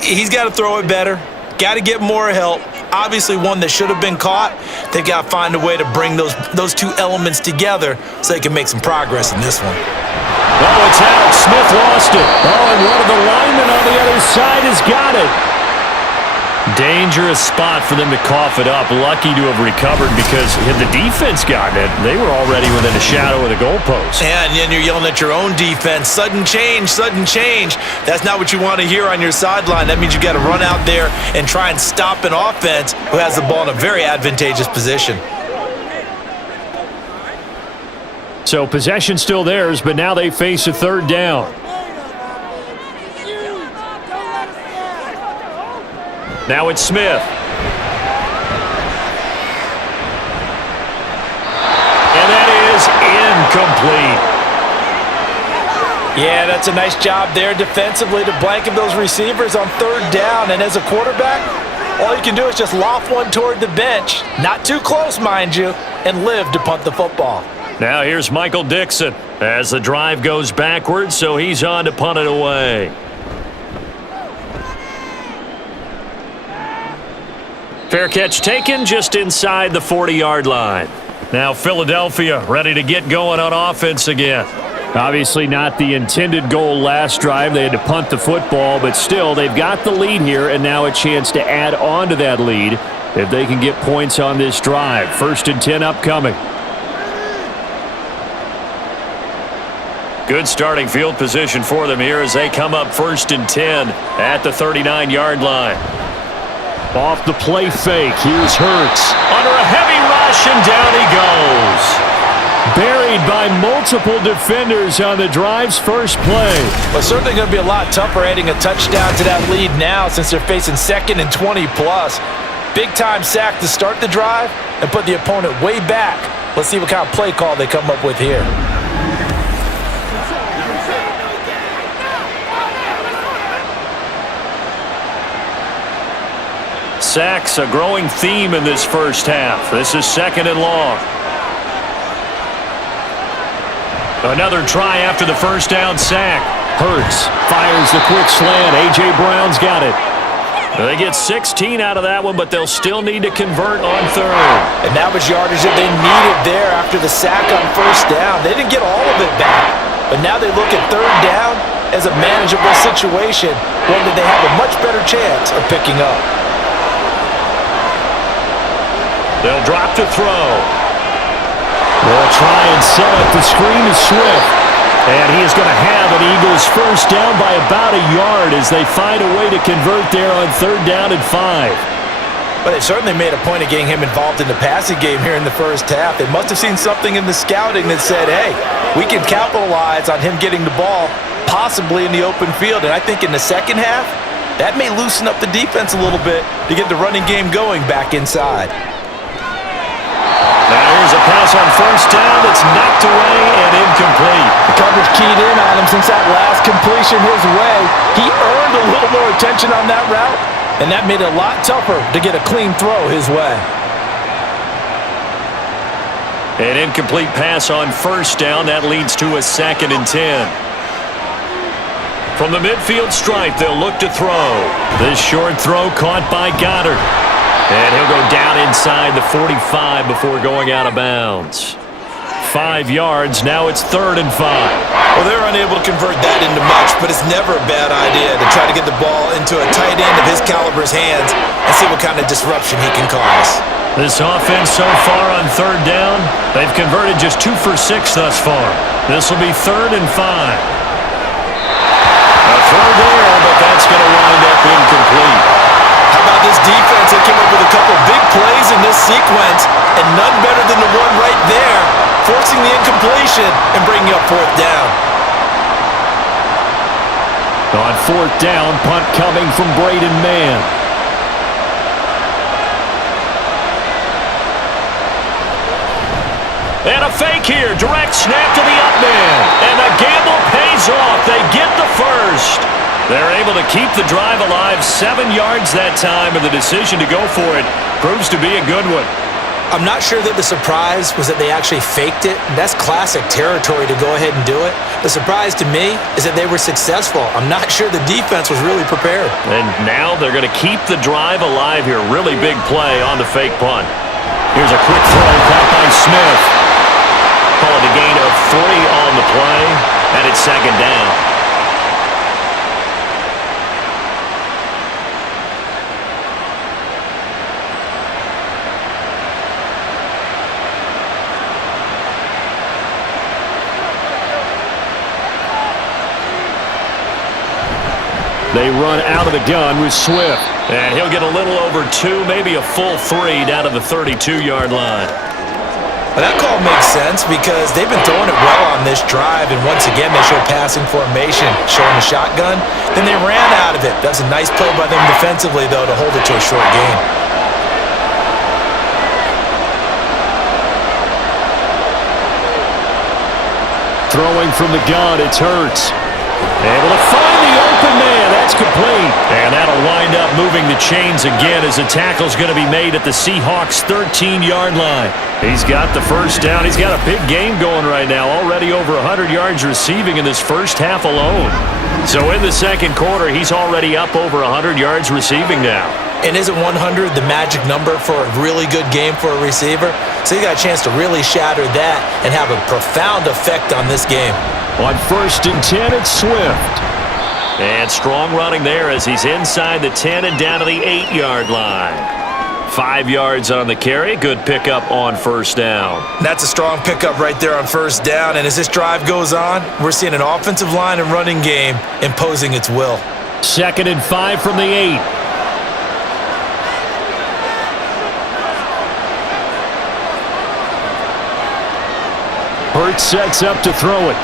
He's got to throw it better, got to get more help, obviously one that should have been caught. They've got to find a way to bring those two elements together so they can make some progress in this one. Oh, it's out. Smith lost it. Oh, and one of the linemen on the other side has got it. Dangerous spot for them to cough it up. Lucky to have recovered because had the defense gotten it, they were already within a shadow of the goalpost. Yeah, and then you're yelling at your own defense. Sudden change, sudden change. That's not what you want to hear on your sideline. That means you got to run out there and try and stop an offense who has the ball in a very advantageous position. So possession still theirs, but now they face a third down. Now it's Smith. And that is incomplete. Yeah, that's a nice job there defensively to blanket those receivers on third down. And as a quarterback, all you can do is just loft one toward the bench. Not too close, mind you, and live to punt the football. Now here's Michael Dixon as the drive goes backwards, so he's on to punt it away. Fair catch taken just inside the 40-yard line. Now Philadelphia ready to get going on offense again. Obviously not the intended goal last drive. They had to punt the football, but still they've got the lead here and now a chance to add on to that lead if they can get points on this drive. 1st and 10 upcoming. Good starting field position for them here as they come up 1st and 10 at the 39-yard line. Off the play fake, here's Hurts. Under a heavy rush, and down he goes. Buried by multiple defenders on the drive's first play. Well, certainly going to be a lot tougher adding a touchdown to that lead now since they're facing 2nd and 20+. Big-time sack to start the drive and put the opponent way back. Let's see what kind of play call they come up with here. Sacks, a growing theme in this first half. This is 2nd and long. Another try after the first down sack. Hurts fires the quick slant. A.J. Brown's got it. They get 16 out of that one, but they'll still need to convert on third. And that was yardage that they needed there after the sack on first down. They didn't get all of it back, but now they look at third down as a manageable situation, one that they have a much better chance of picking up. They'll drop to throw. They'll try and set up the screen to Swift. And he is going to have an Eagles first down by about a yard as they find a way to convert there on 3rd down and 5. But they certainly made a point of getting him involved in the passing game here in the first half. They must have seen something in the scouting that said, hey, we can capitalize on him getting the ball possibly in the open field. And I think in the second half, that may loosen up the defense a little bit to get the running game going back inside. Now here's a pass on first down that's knocked away and incomplete. The coverage keyed in on him since that last completion his way. He earned a little more attention on that route, and that made it a lot tougher to get a clean throw his way. An incomplete pass on first down. That leads to a 2nd and 10. From the midfield stripe, they'll look to throw. This short throw caught by Goddard. And he'll go down inside the 45 before going out of bounds. 5 yards, now it's 3rd and 5. Well, they're unable to convert that into much, but it's never a bad idea to try to get the ball into a tight end of his caliber's hands and see what kind of disruption he can cause. This offense so far on 3rd down, they've converted just 2 for 6 thus far. This will be 3rd and 5. A throw there, but that's going to wind up incomplete. How about this defense? They came up with a couple big plays in this sequence, and none better than the one right there, forcing the incompletion and bringing up 4th down. On 4th down, punt coming from Braden Mann. And a fake here, direct snap to the up man, and the gamble pays off. They get the first. They're able to keep the drive alive, 7 yards that time, and the decision to go for it proves to be a good one. I'm not sure that the surprise was that they actually faked it. That's classic territory to go ahead and do it. The surprise to me is that they were successful. I'm not sure the defense was really prepared. And now they're going to keep the drive alive here. Really big play on the fake punt. Here's a quick throw caught by Smith. Call it a gain of 3 on the play, and it's second down. They run out of the gun with Swift. And he'll get a little over 2, maybe a full 3 down to the 32-yard line. Well, that call makes sense because they've been throwing it well on this drive, and once again they show passing formation, showing the shotgun. Then they ran out of it. That's a nice play by them defensively, though, to hold it to a short gain. Throwing from the gun, it's Hurts. Able to find the open man. That's complete. And that'll wind up moving the chains again as the tackle's going to be made at the Seahawks' 13-yard line. He's got the first down. He's got a big game going right now. Already over 100 yards receiving in this first half alone. So in the second quarter, he's already up over 100 yards receiving now. And isn't 100 the magic number for a really good game for a receiver? So he got a chance to really shatter that and have a profound effect on this game. On 1st and 10, it's Swift. And strong running there as he's inside the 10 and down to the 8-yard line. 5 yards on the carry. Good pickup on first down. That's a strong pickup right there on first down. And as this drive goes on, we're seeing an offensive line and running game imposing its will. 2nd and 5 from the 8. Hurts sets up to throw it.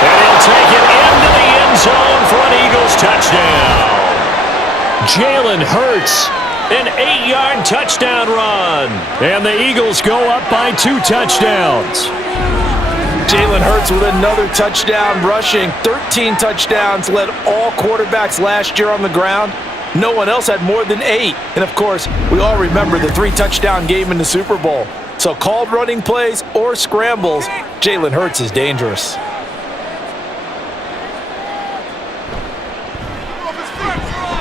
And he'll take it into the end zone for an Eagles touchdown. Jalen Hurts, an 8-yard touchdown run. And the Eagles go up by 2 touchdowns. Jalen Hurts with another touchdown rushing. 13 touchdowns, led all quarterbacks last year on the ground. No one else had more than 8. And, of course, we all remember the 3-touchdown game in the Super Bowl. So called running plays or scrambles, Jalen Hurts is dangerous.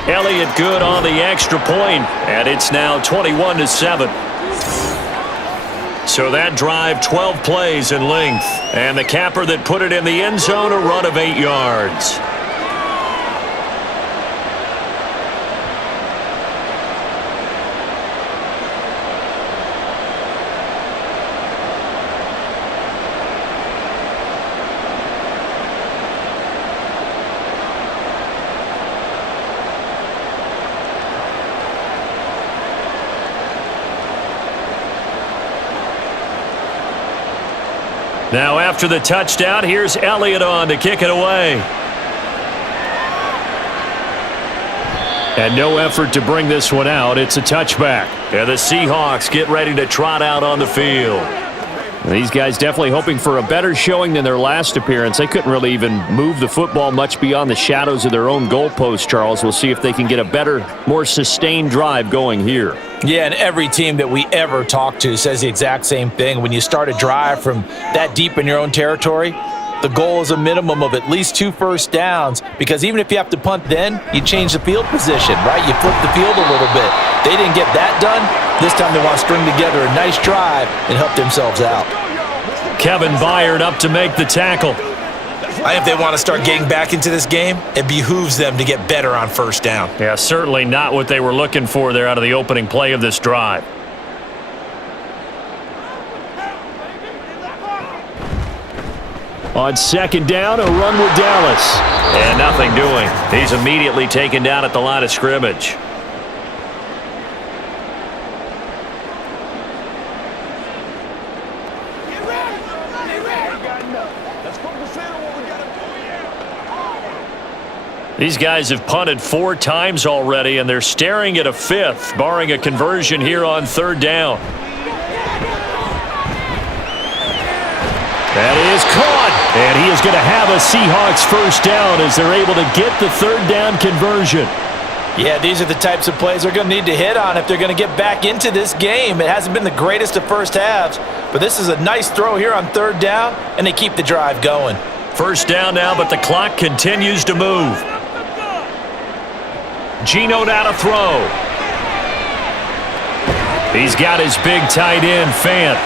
Elliott good on the extra point, and it's now 21-7. So that drive, 12 plays in length, and the capper that put it in the end zone, a run of 8 yards. Now after the touchdown, here's Elliott on to kick it away. And no effort to bring this one out. It's a touchback. And the Seahawks get ready to trot out on the field. These guys definitely hoping for a better showing than their last appearance. They couldn't really even move the football much beyond the shadows of their own goalpost, Charles. We'll see if they can get a better, more sustained drive going here. Yeah, and every team that we ever talk to says the exact same thing. When you start a drive from that deep in your own territory, the goal is a minimum of at least 2 first downs, because even if you have to punt then, you change the field position, right? You flip the field a little bit. They didn't get that done. This time they want to string together a nice drive and help themselves out. Kevin Byard up to make the tackle. I think if they want to start getting back into this game, it behooves them to get better on first down. Yeah, certainly not what they were looking for there out of the opening play of this drive. On 2nd down, a run with Dallas. And nothing doing. He's immediately taken down at the line of scrimmage. These guys have punted 4 times already, and they're staring at a 5th, barring a conversion here on 3rd down. That is caught, and he is going to have a Seahawks first down as they're able to get the 3rd down conversion. Yeah, these are the types of plays they're going to need to hit on if they're going to get back into this game. It hasn't been the greatest of first halves, but this is a nice throw here on third down, and they keep the drive going. First down now, but the clock continues to move. Geno now to throw. He's got his big tight end, Fant.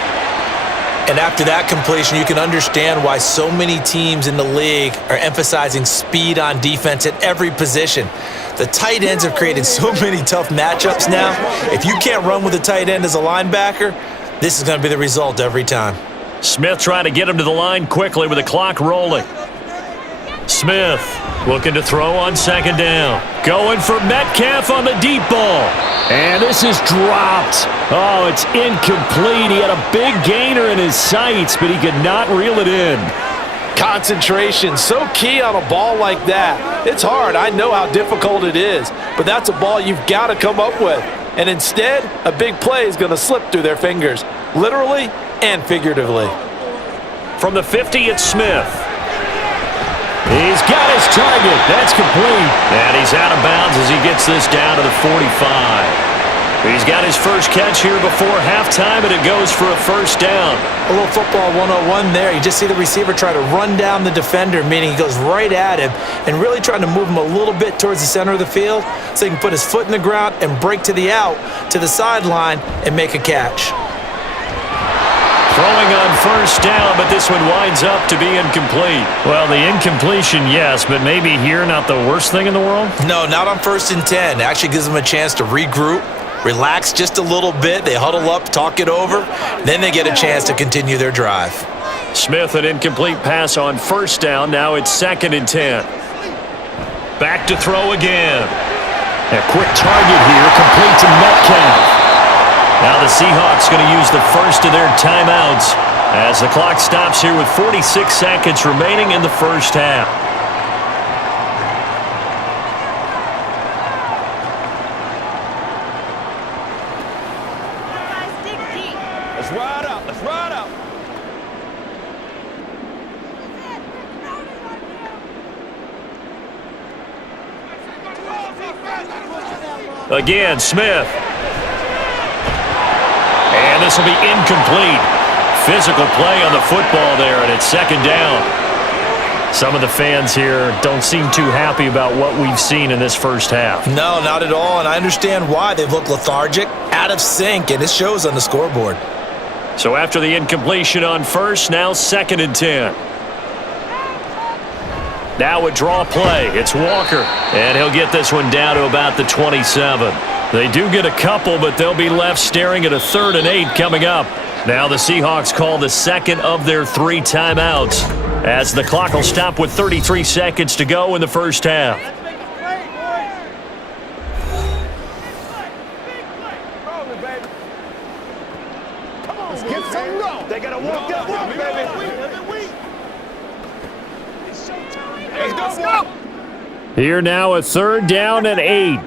And after that completion, you can understand why so many teams in the league are emphasizing speed on defense at every position. The tight ends have created so many tough matchups now. If you can't run with a tight end as a linebacker, this is going to be the result every time. Smith trying to get him to the line quickly with the clock rolling. Smith looking to throw on second down. Going for Metcalf on the deep ball. And this is dropped. Oh, it's incomplete. He had a big gainer in his sights, but he could not reel it in. Concentration, so key on a ball like that. It's hard. I know how difficult it is, but that's a ball you've got to come up with. And instead, a big play is going to slip through their fingers, literally and figuratively. From the 50, it's Smith. He's got his target. That's complete. And he's out of bounds as he gets this down to the 45. He's got his first catch here before halftime, and it goes for a first down. A little football 101 there. You just see the receiver try to run down the defender, meaning he goes right at him and really trying to move him a little bit towards the center of the field so he can put his foot in the ground and break to the out, to the sideline, and make a catch. Throwing on first down, but this one winds up to be incomplete. Well, the incompletion, yes, but maybe here not the worst thing in the world? No, not on 1st and 10. It actually gives them a chance to regroup, relax just a little bit. They huddle up, talk it over. Then they get a chance to continue their drive. Smith, an incomplete pass on first down. Now it's 2nd and 10. Back to throw again. A quick target here, complete to Metcalf. Now the Seahawks going to use the first of their timeouts as the clock stops here with 46 seconds remaining in the first half. Let's ride up. Let's ride up. Again, Smith. And this will be incomplete. Physical play on the football there, and it's 2nd down. Some of the fans here don't seem too happy about what we've seen in this first half. No, not at all, and I understand why. They've looked lethargic, out of sync, and it shows on the scoreboard. So after the incompletion on first, now 2nd and 10. Now a draw play. It's Walker, and he'll get this one down to about the 27. They do get a couple, but they'll be left staring at a 3rd and 8 coming up. Now the Seahawks call the second of their 3 timeouts as the clock will stop with 33 seconds to go in the first half. Let's get some going. They gotta walk up, baby. Let's go. Here now a 3rd down and 8.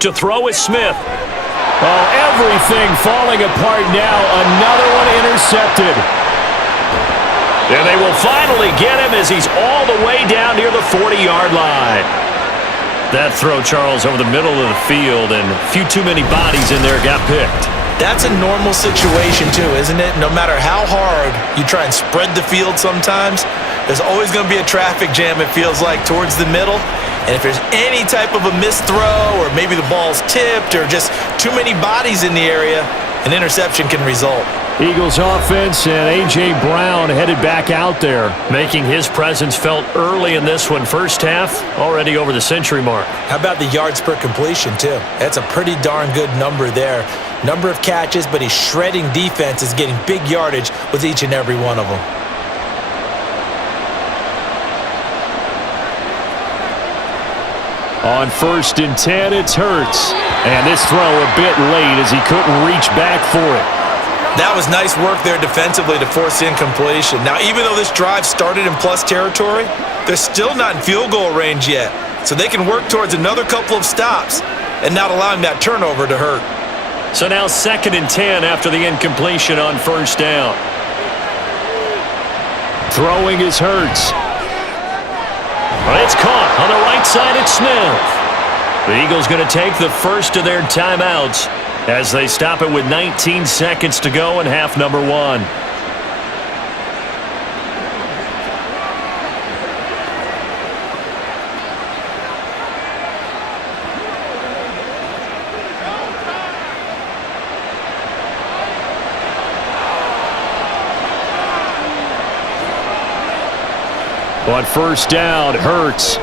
To throw is Smith. Oh, everything falling apart now. Another one intercepted. And they will finally get him as he's all the way down near the 40-yard line. That throw, Charles, over the middle of the field, and a few too many bodies in there got picked. That's a normal situation too, isn't it? No matter how hard you try and spread the field sometimes, there's always going to be a traffic jam, it feels like, towards the middle. And if there's any type of a missed throw or maybe the ball's tipped or just too many bodies in the area, an interception can result. Eagles offense and A.J. Brown headed back out there. Making his presence felt early in this one. First half, already over the century mark. How about the yards per completion, too? That's a pretty darn good number there. Number of catches, but he's shredding defense, is getting big yardage with each and every one of them. On 1st and 10, it's Hurts. And this throw a bit late as he couldn't reach back for it. That was nice work there defensively to force incompletion. Now, even though this drive started in plus territory, they're still not in field goal range yet. So they can work towards another couple of stops and not allowing that turnover to hurt. So now 2nd and 10 after the incompletion on first down. Throwing is Hurts. Well, it's caught on the right side. It's Smith. The Eagles going to take the first of their timeouts as they stop it with 19 seconds to go in half number one. On first down, Hurts.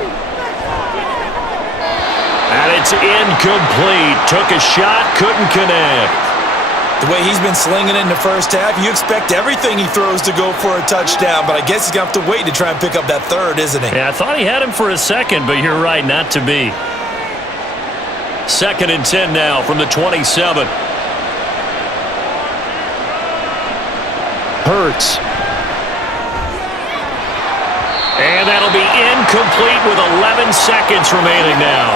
And it's incomplete. Took a shot, couldn't connect. The way he's been slinging it in the first half, you expect everything he throws to go for a touchdown, but I guess he's going to have to wait to try and pick up that third, isn't he? Yeah, I thought he had him for a second, but you're right, not to be. 2nd and 10 now from the 27. Hurts. And that'll be incomplete with 11 seconds remaining now.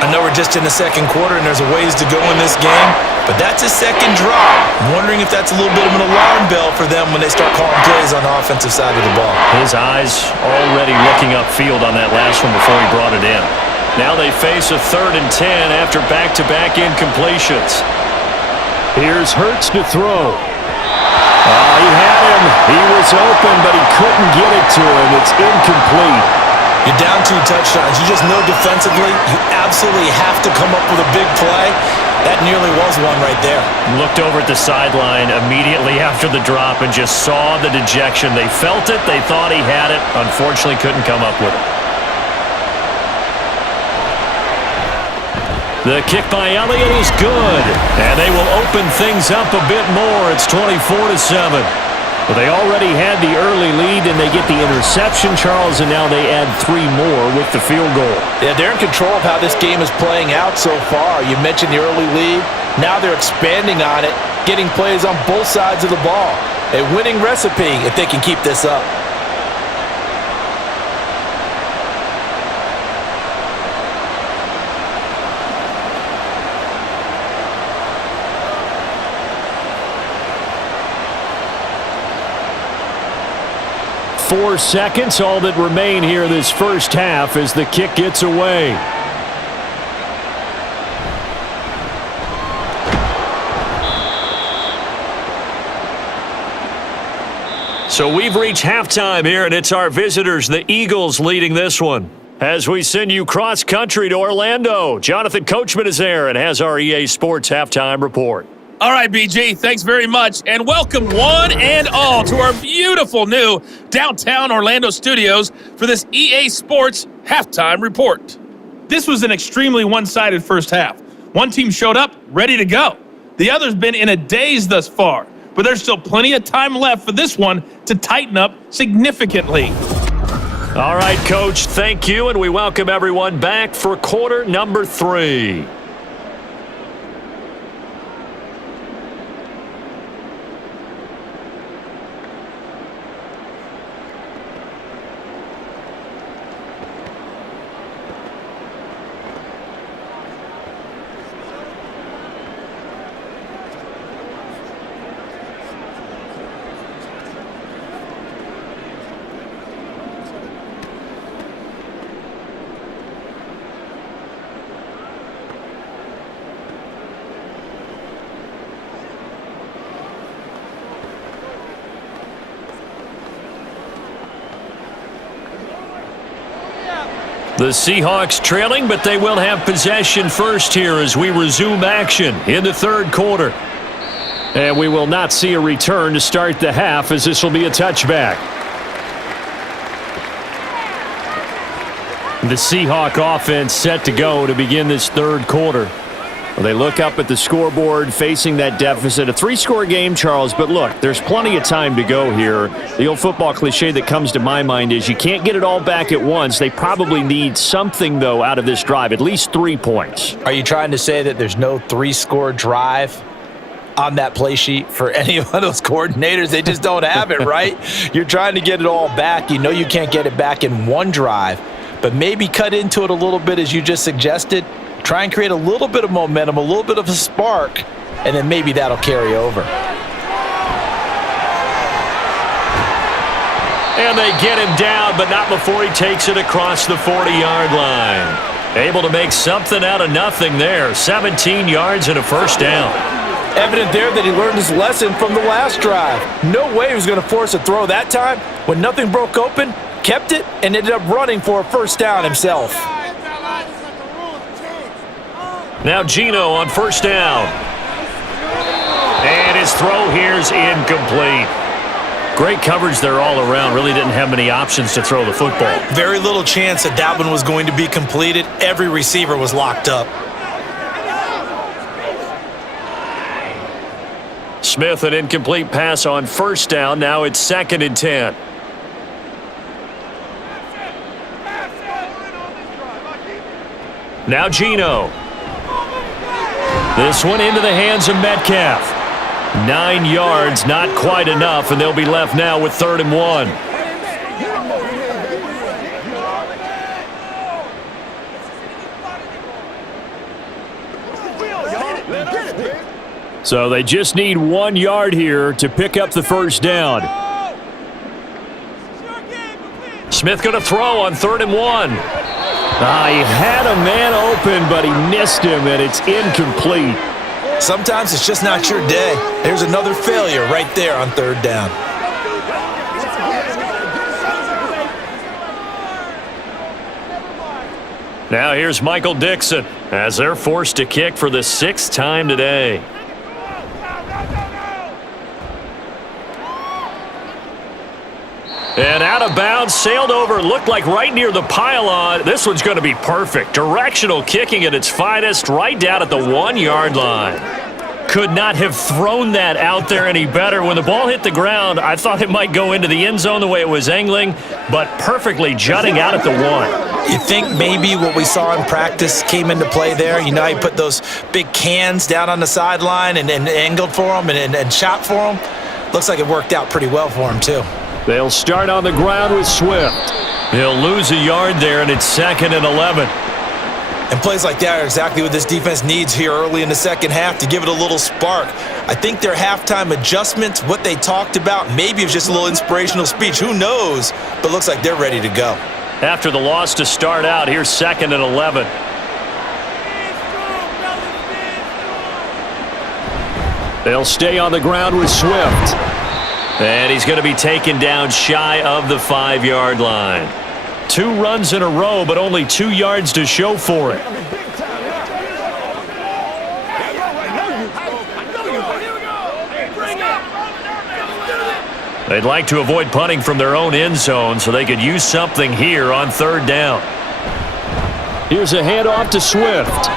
I know we're just in the second quarter and there's a ways to go in this game, but that's a second drop. I'm wondering if that's a little bit of an alarm bell for them when they start calling plays on the offensive side of the ball. His eyes already looking upfield on that last one before he brought it in. Now they face a 3rd and 10 after back-to-back incompletions. Here's Hurts to throw. He had him. He was open, but he couldn't get it to him. It's incomplete. You're down 2 touchdowns. You just know defensively you absolutely have to come up with a big play. That nearly was one right there. Looked over at the sideline immediately after the drop and just saw the dejection. They felt it. They thought he had it. Unfortunately, couldn't come up with it. The kick by Elliott is good, and they will open things up a bit more. It's 24-7. Well, they already had the early lead, and they get the interception, Charles, and now they add 3 more with the field goal. Yeah, they're in control of how this game is playing out so far. You mentioned the early lead. Now they're expanding on it, getting plays on both sides of the ball. A winning recipe if they can keep this up. Four seconds, all that remain here this first half as the kick gets away. So we've reached halftime here, and it's our visitors, the Eagles, leading this one. As we send you cross-country to Orlando, Jonathan Coachman is there and has our EA Sports halftime report. All right, BG, thanks very much, and welcome one and all to our beautiful new downtown Orlando studios for this EA Sports halftime report. This was an extremely one-sided first half. One team showed up ready to go. The other's been in a daze thus far, but there's still plenty of time left for this one to tighten up significantly. All right, Coach, thank you, and we welcome everyone back for quarter number 3. The Seahawks trailing, but they will have possession first here as we resume action in the third quarter. And we will not see a return to start the half as this will be a touchback. The Seahawk offense set to go to begin this third quarter. Well, they look up at the scoreboard facing that deficit. A 3-score game, Charles, but look, there's plenty of time to go here. The old football cliche that comes to my mind is you can't get it all back at once. They probably need something, though, out of this drive, at least 3 points. Are you trying to say that there's no 3-score drive on that play sheet for any of those coordinators? They just don't have it, right? You're trying to get it all back. You know you can't get it back in one drive, but maybe cut into it a little bit as you just suggested. Try and create a little bit of momentum, a little bit of a spark, and then maybe that'll carry over. And they get him down, but not before he takes it across the 40-yard line. Able to make something out of nothing there. 17 yards and a first down. Evident there that he learned his lesson from the last drive. No way he was going to force a throw that time. When nothing broke open, kept it, and ended up running for a first down himself. Now Geno on first down. And his throw here's incomplete. Great coverage there all around. Really didn't have many options to throw the football. Very little chance that one was going to be completed. Every receiver was locked up. Smith, an incomplete pass on first down. Now it's 2nd and 10. Now Geno. This one into the hands of Metcalf. 9 yards, not quite enough, and they'll be left now with 3rd and 1. So they just need 1 yard here to pick up the first down. Smith going to throw on 3rd and 1. He had a man open, but he missed him, and it's incomplete. Sometimes it's just not your day. There's another failure right there on 3rd down. Now here's Michael Dixon as they're forced to kick for the 6th time today. And out of bounds, sailed over, looked like right near the pylon. This one's going to be perfect. Directional kicking at its finest, right down at the 1 yard line. Could not have thrown that out there any better. When the ball hit the ground, I thought it might go into the end zone the way it was angling, but perfectly jutting out at the 1. You think maybe what we saw in practice came into play there? You know, he put those big cans down on the sideline and angled for them and shot for them. Looks like it worked out pretty well for him, too. They'll start on the ground with Swift. He'll lose a yard there, and it's 2nd and 11. And plays like that are exactly what this defense needs here early in the second half to give it a little spark. I think their halftime adjustments, what they talked about, maybe it was just a little inspirational speech. Who knows? But looks like they're ready to go. After the loss to start out, here's 2nd and 11. They'll stay on the ground with Swift. And he's going to be taken down shy of the 5 yard line. 2 runs in a row, but only 2 yards to show for it. They'd like to avoid punting from their own end zone so they could use something here on 3rd down. Here's a handoff to Swift.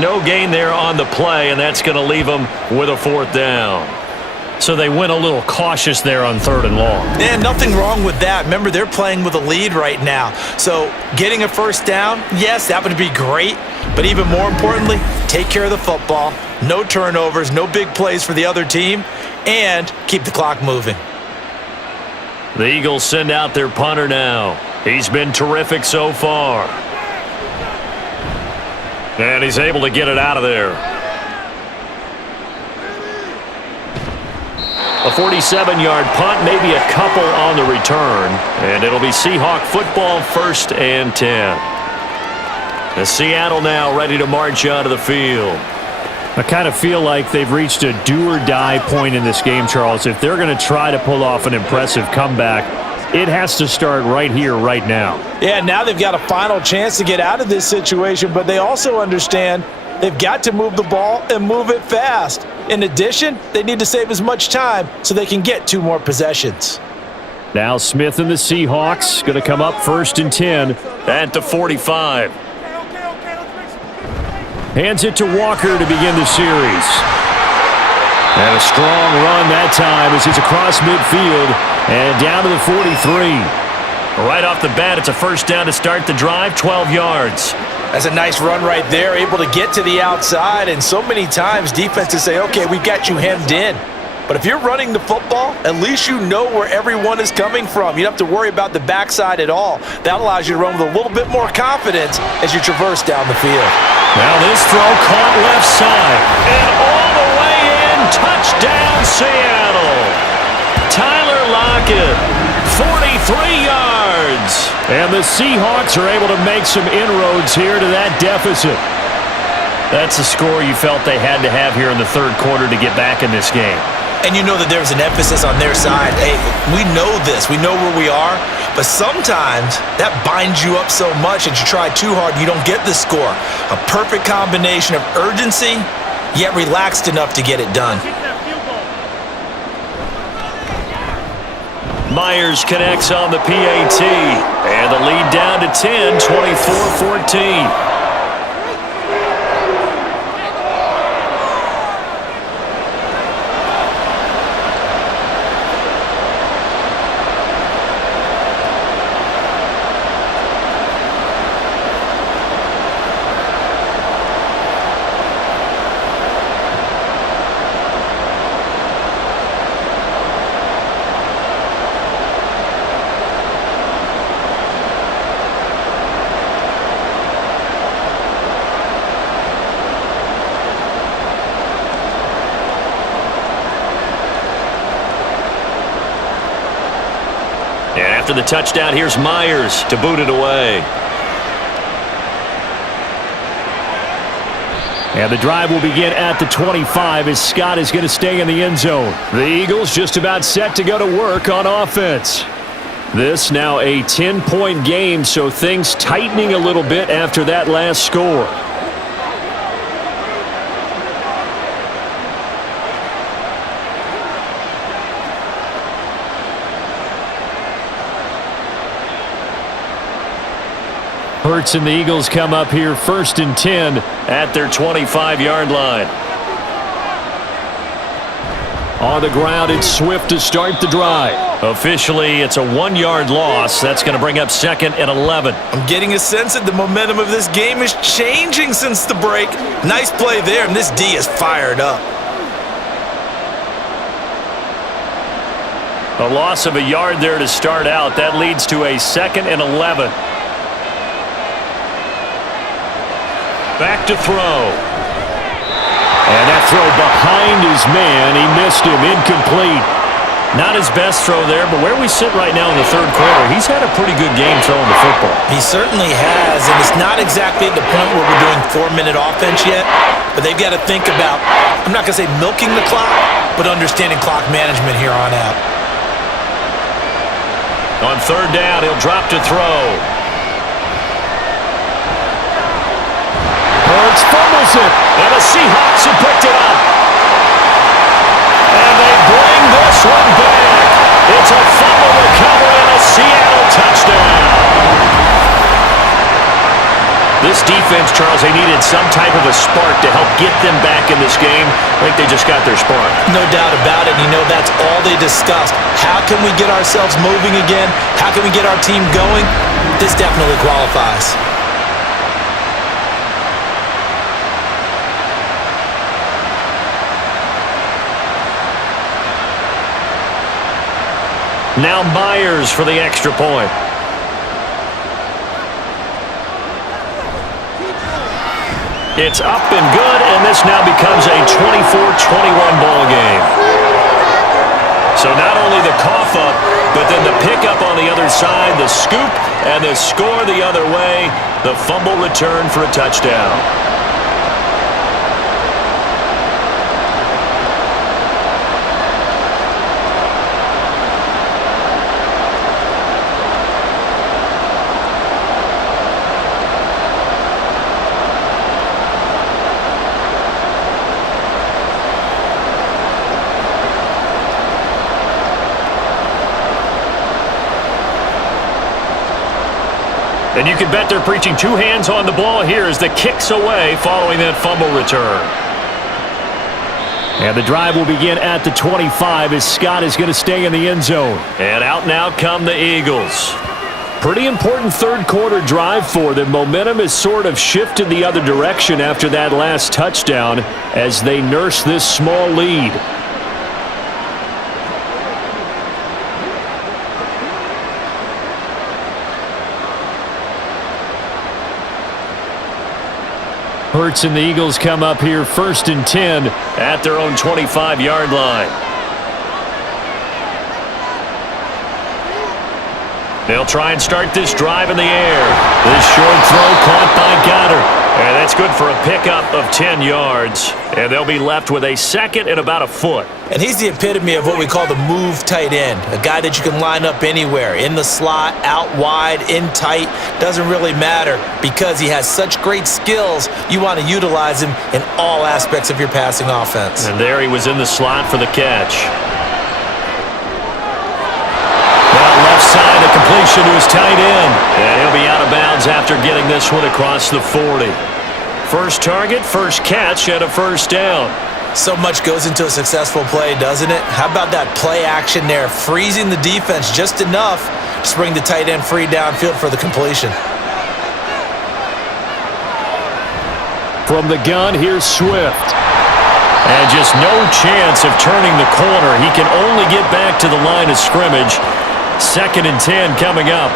No gain there on the play, and that's going to leave them with a 4th down. So they went a little cautious there on 3rd and long. Yeah, nothing wrong with that. Remember, they're playing with a lead right now. So getting a first down, yes, that would be great. But even more importantly, take care of the football. No turnovers, no big plays for the other team, and keep the clock moving. The Eagles send out their punter now. He's been terrific so far. And he's able to get it out of there. A 47-yard punt, maybe a couple on the return. And it'll be Seahawk football, 1st and 10. And Seattle now ready to march out of the field. I kind of feel like they've reached a do-or-die point in this game, Charles. If they're going to try to pull off an impressive comeback, it has to start right here, right now. Yeah, now they've got a final chance to get out of this situation, but they also understand they've got to move the ball and move it fast. In addition, they need to save as much time so they can get 2 more possessions. Now Smith and the Seahawks going to come up 1st and 10. At the 45. Hands it to Walker to begin the series. And a strong run that time as he's across midfield and down to the 43. Right off the bat, it's a first down to start the drive, 12 yards. That's a nice run right there, able to get to the outside. And so many times defenses say, okay, we've got you hemmed in. But if you're running the football, at least you know where everyone is coming from. You don't have to worry about the backside at all. That allows you to run with a little bit more confidence as you traverse down the field. Now this throw caught left side. And all the way in, touchdown Seattle. Tyler lock it. 43 yards. And the Seahawks are able to make some inroads here to that deficit. That's a score you felt they had to have here in the third quarter to get back in this game. And you know that there's an emphasis on their side. Hey, we know this. We know where we are. But sometimes that binds you up so much that you try too hard, you don't get the score. A perfect combination of urgency, yet relaxed enough to get it done. Myers connects on the PAT. And the lead down to 10, 24-14. And after the touchdown, here's Myers to boot it away. And the drive will begin at the 25 as Scott is going to stay in the end zone. The Eagles just about set to go to work on offense. This now a 10-point game, so things tightening a little bit after that last score. Hurts and the Eagles come up here 1st and 10 at their 25-yard line. On the ground, it's Swift to start the drive. Officially, it's a 1-yard loss. That's going to bring up 2nd and 11. I'm getting a sense that the momentum of this game is changing since the break. Nice play there, and this D is fired up. A loss of a yard there to start out. That leads to a 2nd and 11. Back to throw. And that throw behind his man. He missed him. Incomplete. Not his best throw there, but where we sit right now in the third quarter, he's had a pretty good game throwing the football. He certainly has, and it's not exactly at the point where we're doing 4-minute offense yet, but they've got to think about, I'm not going to say milking the clock, but understanding clock management here on out. On 3rd down, he'll drop to throw. Hurts fumbles it. And the Seahawks have picked it up. And they bring this one back. It's a fumble recovery and a Seattle touchdown. This defense, Charles, they needed some type of a spark to help get them back in this game. I think they just got their spark. No doubt about it. You know, that's all they discussed. How can we get ourselves moving again? How can we get our team going? This definitely qualifies. Now Myers for the extra point. It's up and good, and this now becomes a 24-21 ball game. So not only the cough up, but then the pickup on the other side, the scoop, and the score the other way, the fumble return for a touchdown. And you can bet they're preaching 2 hands on the ball here as the kick's away following that fumble return. And the drive will begin at the 25 as Scott is going to stay in the end zone. And out now come the Eagles. Pretty important third quarter drive for them. Momentum has sort of shifted the other direction after that last touchdown as they nurse this small lead. Hurts and the Eagles come up here 1st and 10 at their own 25-yard line. They'll try and start this drive in the air. This short throw caught by Goddard. And that's good for a pickup of 10 yards. And they'll be left with a second and about a foot. And he's the epitome of what we call the move tight end, a guy that you can line up anywhere, in the slot, out wide, in tight, doesn't really matter because he has such great skills. You want to utilize him in all aspects of your passing offense. And there he was in the slot for the catch. Now left side, a completion to his tight end. And he'll be out of bounds after getting this one across the 40. First target, first catch, and a first down. So much goes into a successful play, doesn't it? How about that play action there, freezing the defense just enough to bring the tight end free downfield for the completion. From the gun, here's Swift. And just no chance of turning the corner. He can only get back to the line of scrimmage. 2nd and 10 coming up.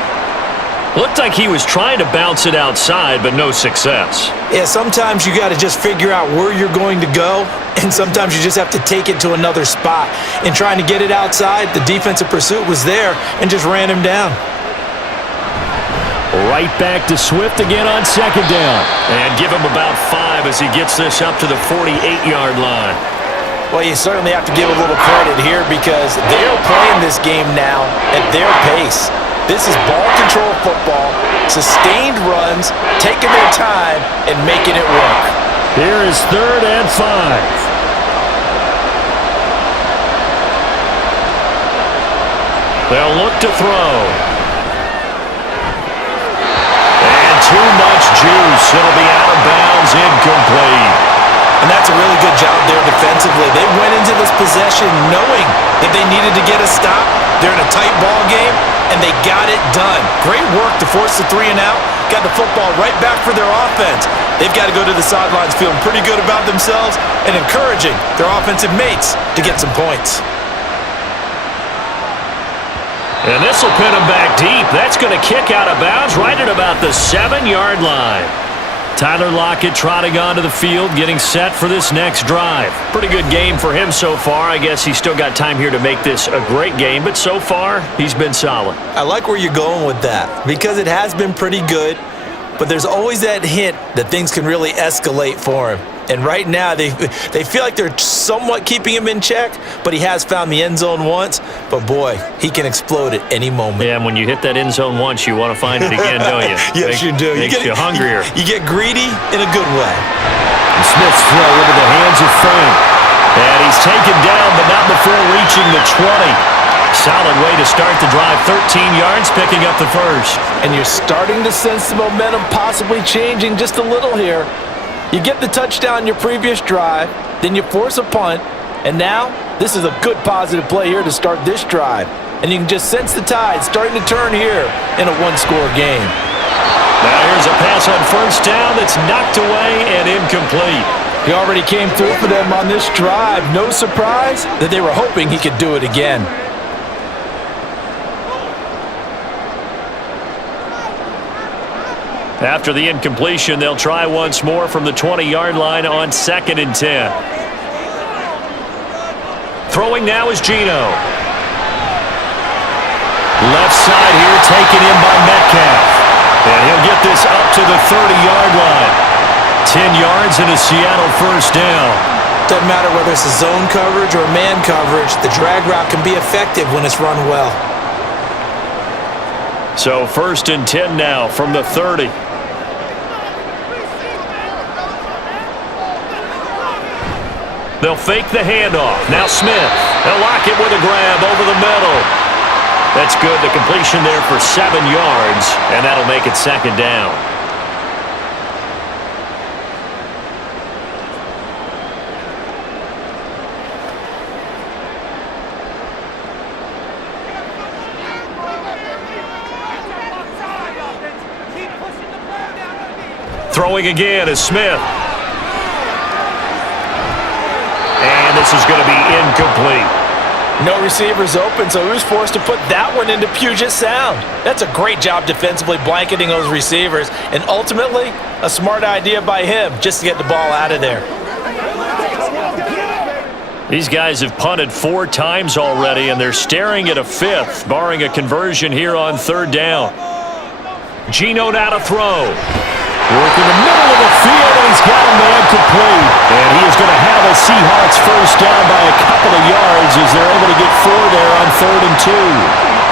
Looked like he was trying to bounce it outside, but no success. Yeah, sometimes you got to just figure out where you're going to go, and sometimes you just have to take it to another spot. In trying to get it outside, the defensive pursuit was there and just ran him down. Right back to Swift again on 2nd down. And give him about 5 as he gets this up to the 48-yard line. Well, you certainly have to give a little credit here because they're playing this game now at their pace. This is ball control football, sustained runs, taking their time, and making it work. Here is 3rd and 5. They'll look to throw. And too much juice. It'll be out of bounds, incomplete. And that's a really good job there defensively. They went into this possession knowing that they needed to get a stop. They're in a tight ball game, and they got it done. Great work to force the 3 and out. Got the football right back for their offense. They've got to go to the sidelines feeling pretty good about themselves and encouraging their offensive mates to get some points. And this will pin him back deep. That's going to kick out of bounds right at about the 7-yard line. Tyler Lockett trotting onto the field, getting set for this next drive. Pretty good game for him so far. I guess he's still got time here to make this a great game, but so far, he's been solid. I like where you're going with that because it has been pretty good, but there's always that hint that things can really escalate for him. And right now, they feel like they're somewhat keeping him in check, but he has found the end zone once. But, boy, he can explode at any moment. Yeah, and when you hit that end zone once, you want to find it again, don't you? Yes, you do. Makes you hungrier. You get greedy in a good way. And Smith's throw into the hands of Frank. And he's taken down, but not before reaching the 20. Solid way to start the drive. 13 yards, picking up the first. And you're starting to sense the momentum possibly changing just a little here. You get the touchdown in your previous drive, then you force a punt, and now this is a good positive play here to start this drive. And you can just sense the tide starting to turn here in a one-score game. Now here's a pass on first down that's knocked away and incomplete. He already came through for them on this drive. No surprise that they were hoping he could do it again. After the incompletion, they'll try once more from the 20-yard line on 2nd and 10. Throwing now is Geno. Left side here taken in by Metcalf. And he'll get this up to the 30-yard line. 10 yards and a Seattle first down. Doesn't matter whether it's a zone coverage or man coverage, the drag route can be effective when it's run well. So 1st and 10 now from the 30. They'll fake the handoff. Now Smith. They'll lock it with a grab over the middle. That's good. The completion there for 7 yards, and that'll make it 2nd down. Throwing again is Smith. And this is going to be incomplete. No receivers open, so he was forced to put that one into Puget Sound. That's a great job defensively blanketing those receivers, and ultimately, a smart idea by him just to get the ball out of there. These guys have punted 4 times already, and they're staring at a 5th, barring a conversion here on 3rd down. Geno now to throw. Working the middle of the field, and he's got a man complete. And he is going to have a Seahawks first down by a couple of yards as they're able to get 4 there on 3rd and 2.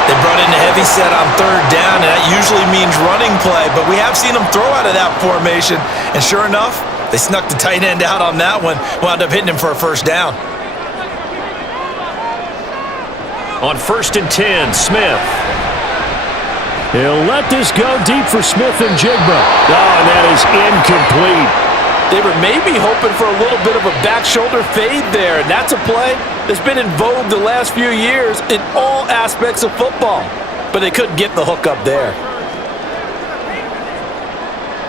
They brought in a heavy set on 3rd down, and that usually means running play, but we have seen them throw out of that formation. And sure enough, they snuck the tight end out on that one, wound up hitting him for a first down. On 1st and 10, Smith. He'll let this go deep for Smith and Jigba. Oh, and that is incomplete. They were maybe hoping for a little bit of a back shoulder fade there, and that's a play that's been in vogue the last few years in all aspects of football. But they couldn't get the hook up there.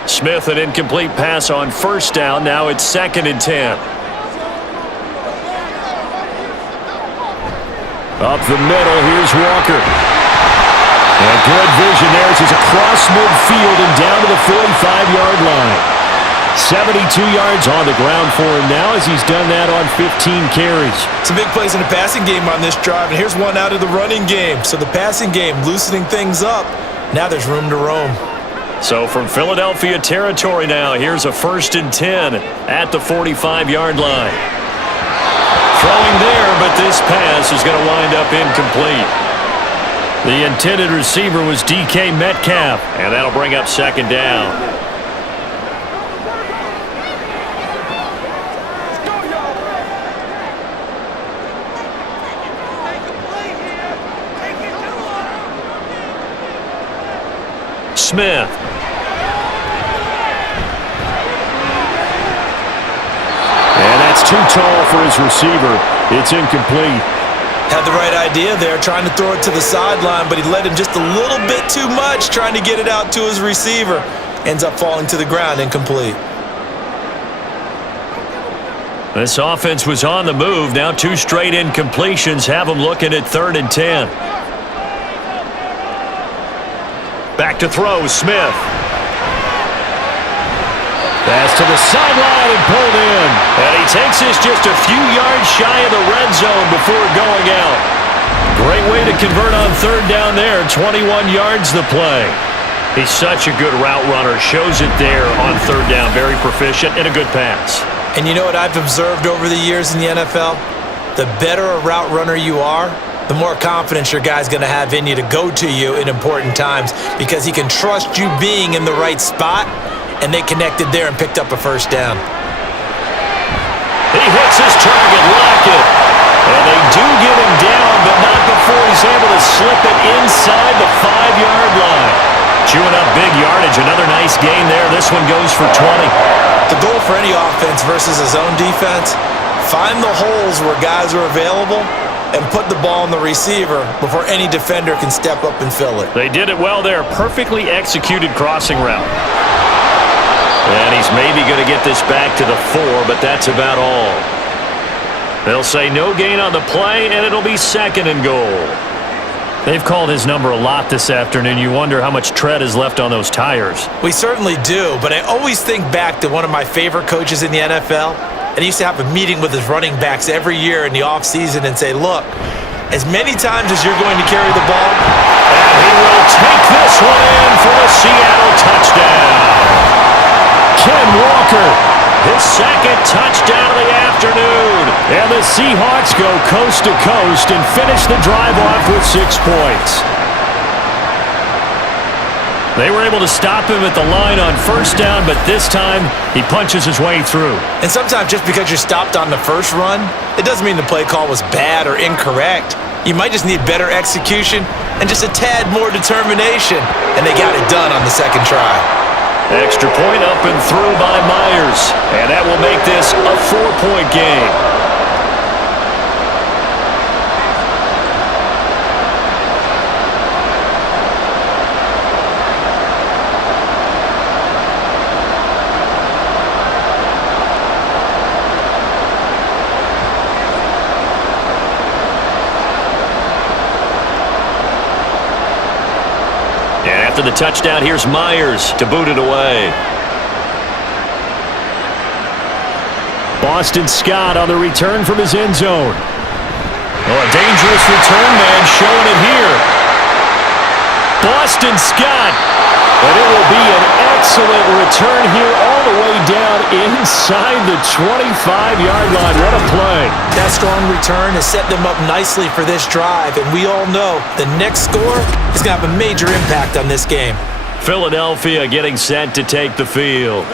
Smith, an incomplete pass on 1st down. Now it's 2nd and 10. Up the middle, here's Walker. And good vision there as he's across midfield and down to the 45-yard line. 72 yards on the ground for him now as he's done that on 15 carries. Some big plays in the passing game on this drive, and here's one out of the running game. So the passing game loosening things up. Now there's room to roam. So from Philadelphia territory now, here's a 1st and 10 at the 45-yard line. Throwing there, but this pass is going to wind up incomplete. The intended receiver was DK Metcalf, and that'll bring up 2nd down. Smith. And that's too tall for his receiver. It's incomplete. Had the right idea there, trying to throw it to the sideline, but he led him just a little bit too much, trying to get it out to his receiver. Ends up falling to the ground, incomplete. This offense was on the move. Now 2 straight incompletions have them looking at 3rd and 10. Back to throw, Smith. Pass to the sideline and pulled in. And he takes this just a few yards shy of the red zone before going out. Great way to convert on 3rd down there. 21 yards the play. He's such a good route runner. Shows it there on 3rd down. Very proficient and a good pass. And you know what I've observed over the years in the NFL? The better a route runner you are, the more confidence your guy's going to have in you to go to you in important times because he can trust you being in the right spot, and they connected there and picked up a first down. He hits his target, Lockett. And they do get him down, but not before he's able to slip it inside the 5-yard line. Chewing up big yardage. Another nice gain there. This one goes for 20. The goal for any offense versus a zone defense, find the holes where guys are available and put the ball in the receiver before any defender can step up and fill it. They did it well there. Perfectly executed crossing route. And he's maybe going to get this back to the 4, but that's about all. They'll say no gain on the play, and it'll be 2nd and goal. They've called his number a lot this afternoon. You wonder how much tread is left on those tires. We certainly do, but I always think back to one of my favorite coaches in the NFL. And he used to have a meeting with his running backs every year in the offseason and say, look, as many times as you're going to carry the ball, and he will take this one in for a Seattle touchdown. Ken Walker, his 2nd touchdown of the afternoon. And the Seahawks go coast to coast and finish the drive off with 6 points. They were able to stop him at the line on 1st down, but this time he punches his way through. And sometimes just because you're stopped on the first run, it doesn't mean the play call was bad or incorrect. You might just need better execution and just a tad more determination. And they got it done on the 2nd try. Extra point up and through by Myers. And that will make this a 4-point game. After the touchdown, here's Myers to boot it away. Boston Scott on the return from his end zone. Oh, a dangerous return man showing it here. Boston Scott. And it will be an excellent return here all the way down inside the 25-yard line. What a play. That strong return has set them up nicely for this drive, and we all know the next score is going to have a major impact on this game. Philadelphia getting set to take the field.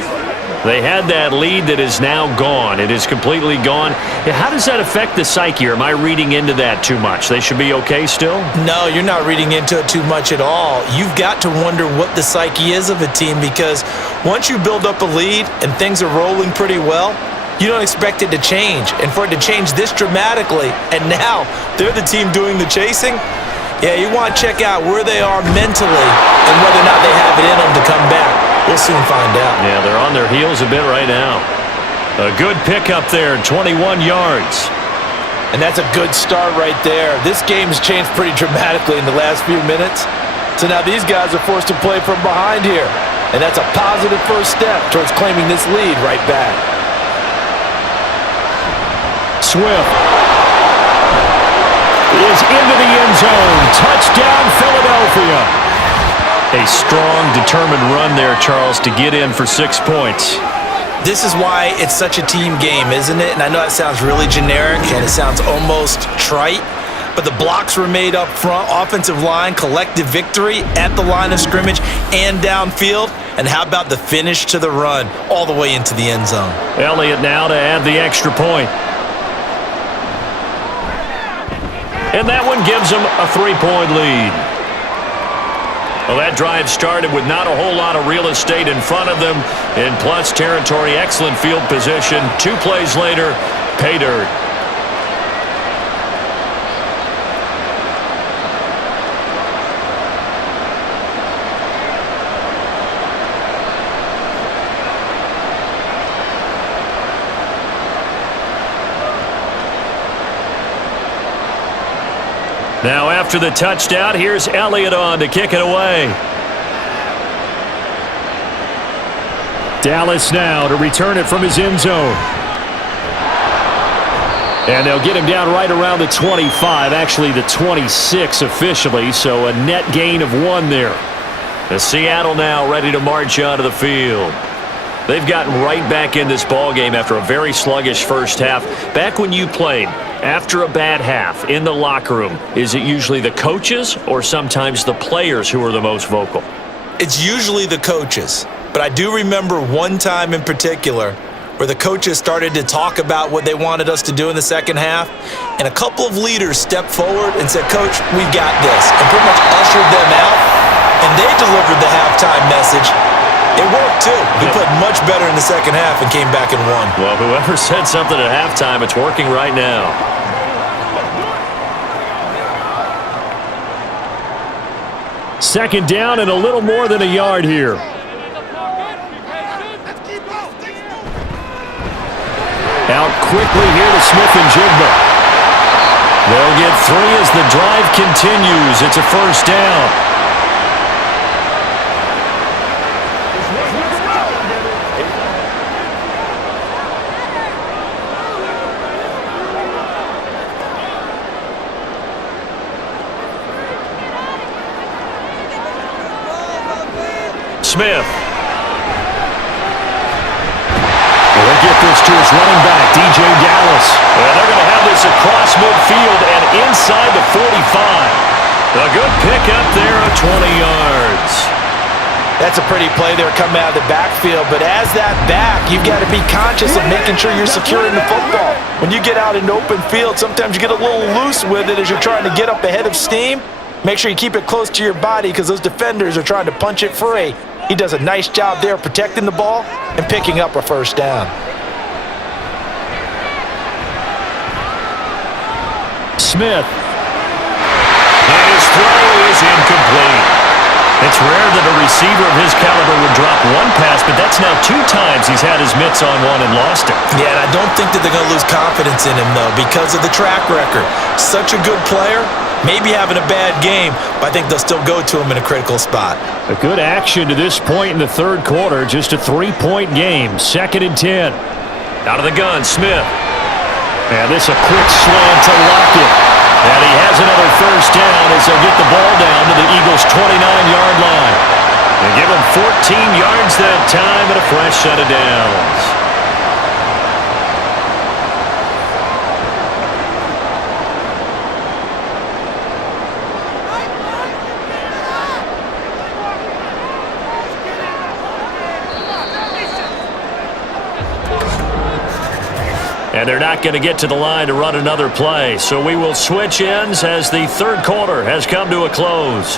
They had that lead that is now gone. It is completely gone. How does that affect the psyche? Or am I reading into that too much? They should be okay still? No, you're not reading into it too much at all. You've got to wonder what the psyche is of a team, because once you build up a lead and things are rolling pretty well, you don't expect it to change. And for it to change this dramatically, and now they're the team doing the chasing, yeah, you want to check out where they are mentally and whether or not they have it in them to come back. We'll soon find out. Yeah, they're on their heels a bit right now. A good pickup there, 21 yards. And that's a good start right there. This game's changed pretty dramatically in the last few minutes. So now these guys are forced to play from behind here. And that's a positive first step towards claiming this lead right back. Swift is into the end zone. Touchdown, Philadelphia. A strong, determined run there, Charles, to get in for 6 points. This is why it's such a team game, isn't it? And I know that sounds really generic and it sounds almost trite, but the blocks were made up front, offensive line, collective victory at the line of scrimmage and downfield. And how about the finish to the run all the way into the end zone? Elliott now to add the extra point. And that one gives them a 3-point lead. Well, that drive started with not a whole lot of real estate in front of them. In plus territory, excellent field position. 2 plays later, pay dirt. Now after the touchdown, here's Elliott on to kick it away. Dallas now to return it from his end zone. And they'll get him down right around the 25, actually the 26 officially, so a net gain of 1 there. The Seattle now ready to march onto the field. They've gotten right back in this ballgame after a very sluggish first half. Back when you played, after a bad half in the locker room, is it usually the coaches or sometimes the players who are the most vocal? It's usually the coaches, but I do remember one time in particular where the coaches started to talk about what they wanted us to do in the second half, and a couple of leaders stepped forward and said, "Coach, we've got this," and pretty much ushered them out, and they delivered the halftime message. It worked, too. We played much better in the second half and came back and won. Well, whoever said something at halftime, it's working right now. Second down and a little more than a yard here. Out quickly here to Smith and Jigba. They'll get 3 as the drive continues. It's a first down. Smith. They'll get this to his running back, DJ Dallas. And they're going to have this across midfield and inside the 45. A good pickup there of 20 yards. That's a pretty play there coming out of the backfield, but as that back, you've got to be conscious of making sure you're securing the football. When you get out in open field, sometimes you get a little loose with it as you're trying to get up ahead of steam. Make sure you keep it close to your body because those defenders are trying to punch it free. He does a nice job there protecting the ball and picking up a first down. Smith. And his throw is incomplete. It's rare that a receiver of his caliber would drop one pass, but that's now 2 times he's had his mitts on one and lost it. Yeah, and I don't think that they're going to lose confidence in him, though, because of the track record. Such a good player, maybe having a bad game, but I think they'll still go to him in a critical spot. A good action to this point in the third quarter, just a 3-point game, 2nd and 10. Out of the gun, Smith. And this a quick slant to Lockett. And he has another first down as they'll get the ball down to the Eagles' 29-yard line. They give him 14 yards that time and a fresh set of downs. And they're not going to get to the line to run another play. So we will switch ends as the third quarter has come to a close.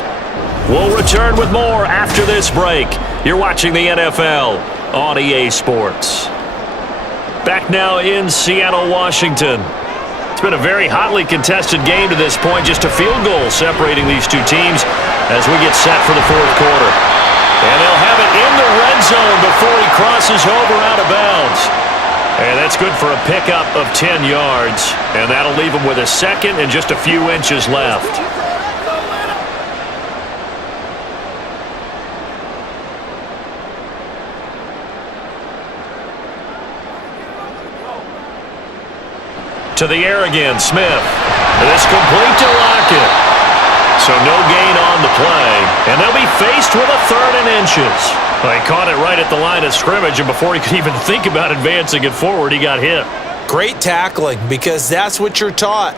We'll return with more after this break. You're watching the NFL on EA Sports. Back now in Seattle, Washington. It's been a very hotly contested game to this point. Just a field goal separating these two teams as we get set for the fourth quarter. And they'll have it in the red zone before he crosses over out of bounds. And that's good for a pickup of 10 yards. And that'll leave him with a second and just a few inches left. To the air again, Smith. This complete to Lockett. So no gain on the play. And they'll be faced with a third and inches. Well, he caught it right at the line of scrimmage, and before he could even think about advancing it forward, he got hit. Great tackling, because that's what you're taught.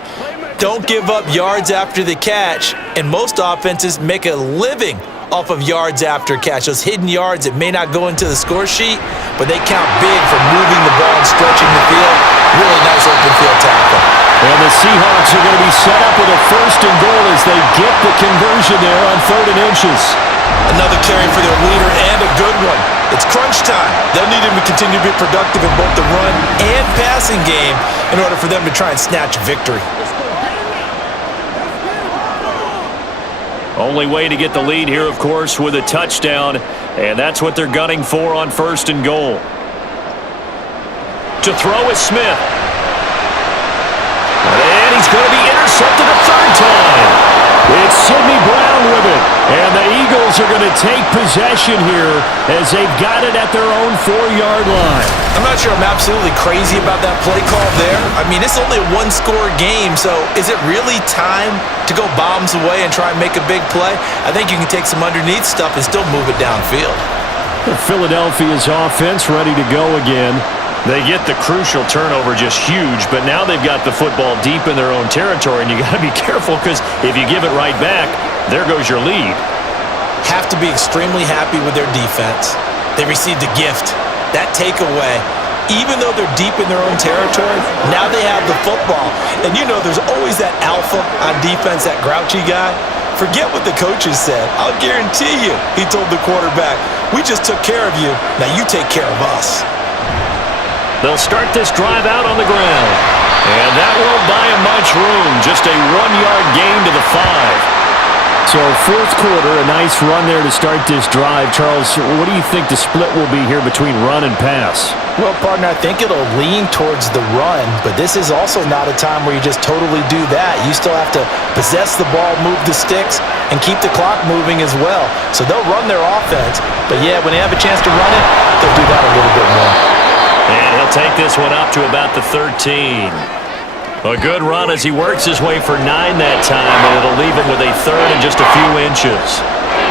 Don't give up yards after the catch, and most offenses make a living off of yards after catch. Those hidden yards that may not go into the score sheet, but they count big for moving the ball and stretching the field. Really nice open field tackle. And the Seahawks are going to be set up with a first and goal as they get the conversion there on third and inches. Another carry for their leader and a good one. It's crunch time. They'll need him to continue to be productive in both the run and passing game in order for them to try and snatch a victory. Only way to get the lead here, of course, with a touchdown, and that's what they're gunning for on first and goal. To throw is Smith. And he's going to be intercepted a third time. It's Sidney Brown with it. And the Eagles are going to take possession here as they've got it at their own 4-yard line. I'm not sure I'm absolutely crazy about that play call there. I mean, it's only a one-score game, so is it really time to go bombs away and try and make a big play? I think you can take some underneath stuff and still move it downfield. Philadelphia's offense ready to go again. They get the crucial turnover just huge, but now they've got the football deep in their own territory, and you got to be careful because if you give it right back, there goes your lead. Have to be extremely happy with their defense. They received a gift. That takeaway, even though they're deep in their own territory, now they have the football. And you know there's always that alpha on defense, that grouchy guy. Forget what the coaches said. I'll guarantee you, he told the quarterback, we just took care of you. Now you take care of us. They'll start this drive out on the ground. And that won't buy him much room. Just a 1-yard gain to the 5. So fourth quarter, a nice run there to start this drive. Charles, what do you think the split will be here between run and pass? Well, partner, I think it'll lean towards the run, but this is also not a time where you just totally do that. You still have to possess the ball, move the sticks, and keep the clock moving as well. So they'll run their offense, but yeah, when they have a chance to run it, they'll do that a little bit more. And he'll take this one up to about the 13. A good run as he works his way for 9 that time, and it'll leave him with a third and just a few inches.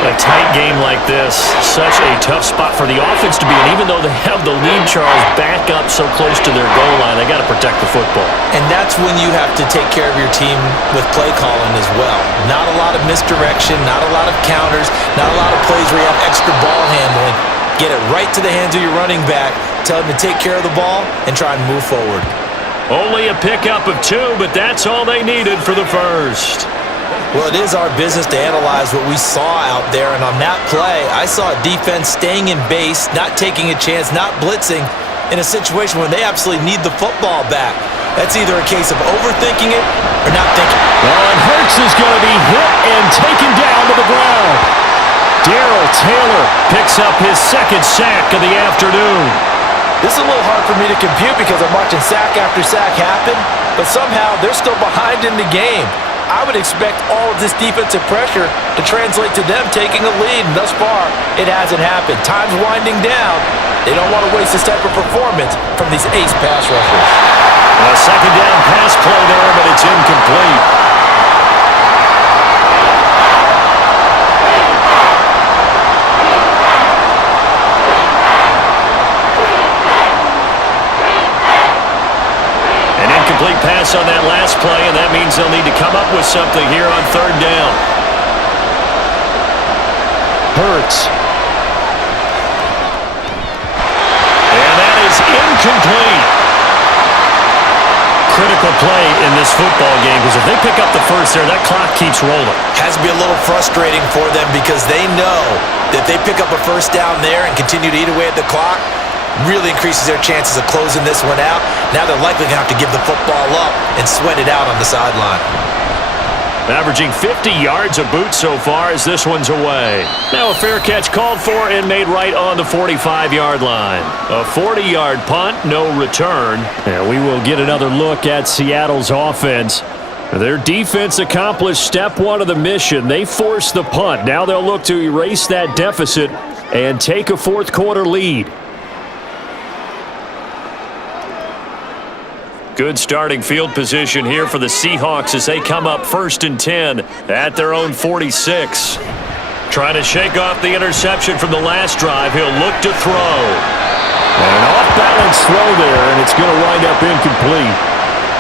A tight game like this, such a tough spot for the offense to be in. Even though they have the lead, Charles, back up so close to their goal line, they got to protect the football. And that's when you have to take care of your team with play calling as well. Not a lot of misdirection, not a lot of counters, not a lot of plays where you have extra ball handling. Get it right to the hands of your running back, tell him to take care of the ball, and try and move forward. Only a pickup of 2, but that's all they needed for the first. Well, it is our business to analyze what we saw out there, and on that play, I saw a defense staying in base, not taking a chance, not blitzing, in a situation where they absolutely need the football back. That's either a case of overthinking it or not thinking. Well, and Hurts is going to be hit and taken down to the ground. Darrell Taylor picks up his second sack of the afternoon. This is a little hard for me to compute because I'm watching sack after sack happen, but somehow they're still behind in the game. I would expect all of this defensive pressure to translate to them taking a lead, and thus far, it hasn't happened. Time's winding down, They don't want to waste this type of performance from these ace pass rushers. A second down pass play there, but it's incomplete. Complete pass on that last play, and that means they'll need to come up with something here on third down. Hurts. And that is incomplete. Critical play in this football game, because if they pick up the first there, that clock keeps rolling. Has to be a little frustrating for them because they know that if they pick up a first down there and continue to eat away at the clock, really increases their chances of closing this one out. Now they're likely going to have to give the football up and sweat it out on the sideline. Averaging 50 yards a boot so far as this one's away. Now a fair catch called for and made right on the 45-yard line. A 40-yard punt, no return. And we will get another look at Seattle's offense. Their defense accomplished step one of the mission. They forced the punt. Now they'll look to erase that deficit and take a fourth quarter lead. Good starting field position here for the Seahawks as they come up 1st and 10 at their own 46. Trying to shake off the interception from the last drive. He'll look to throw. An off-balance throw there, and it's going to wind up incomplete.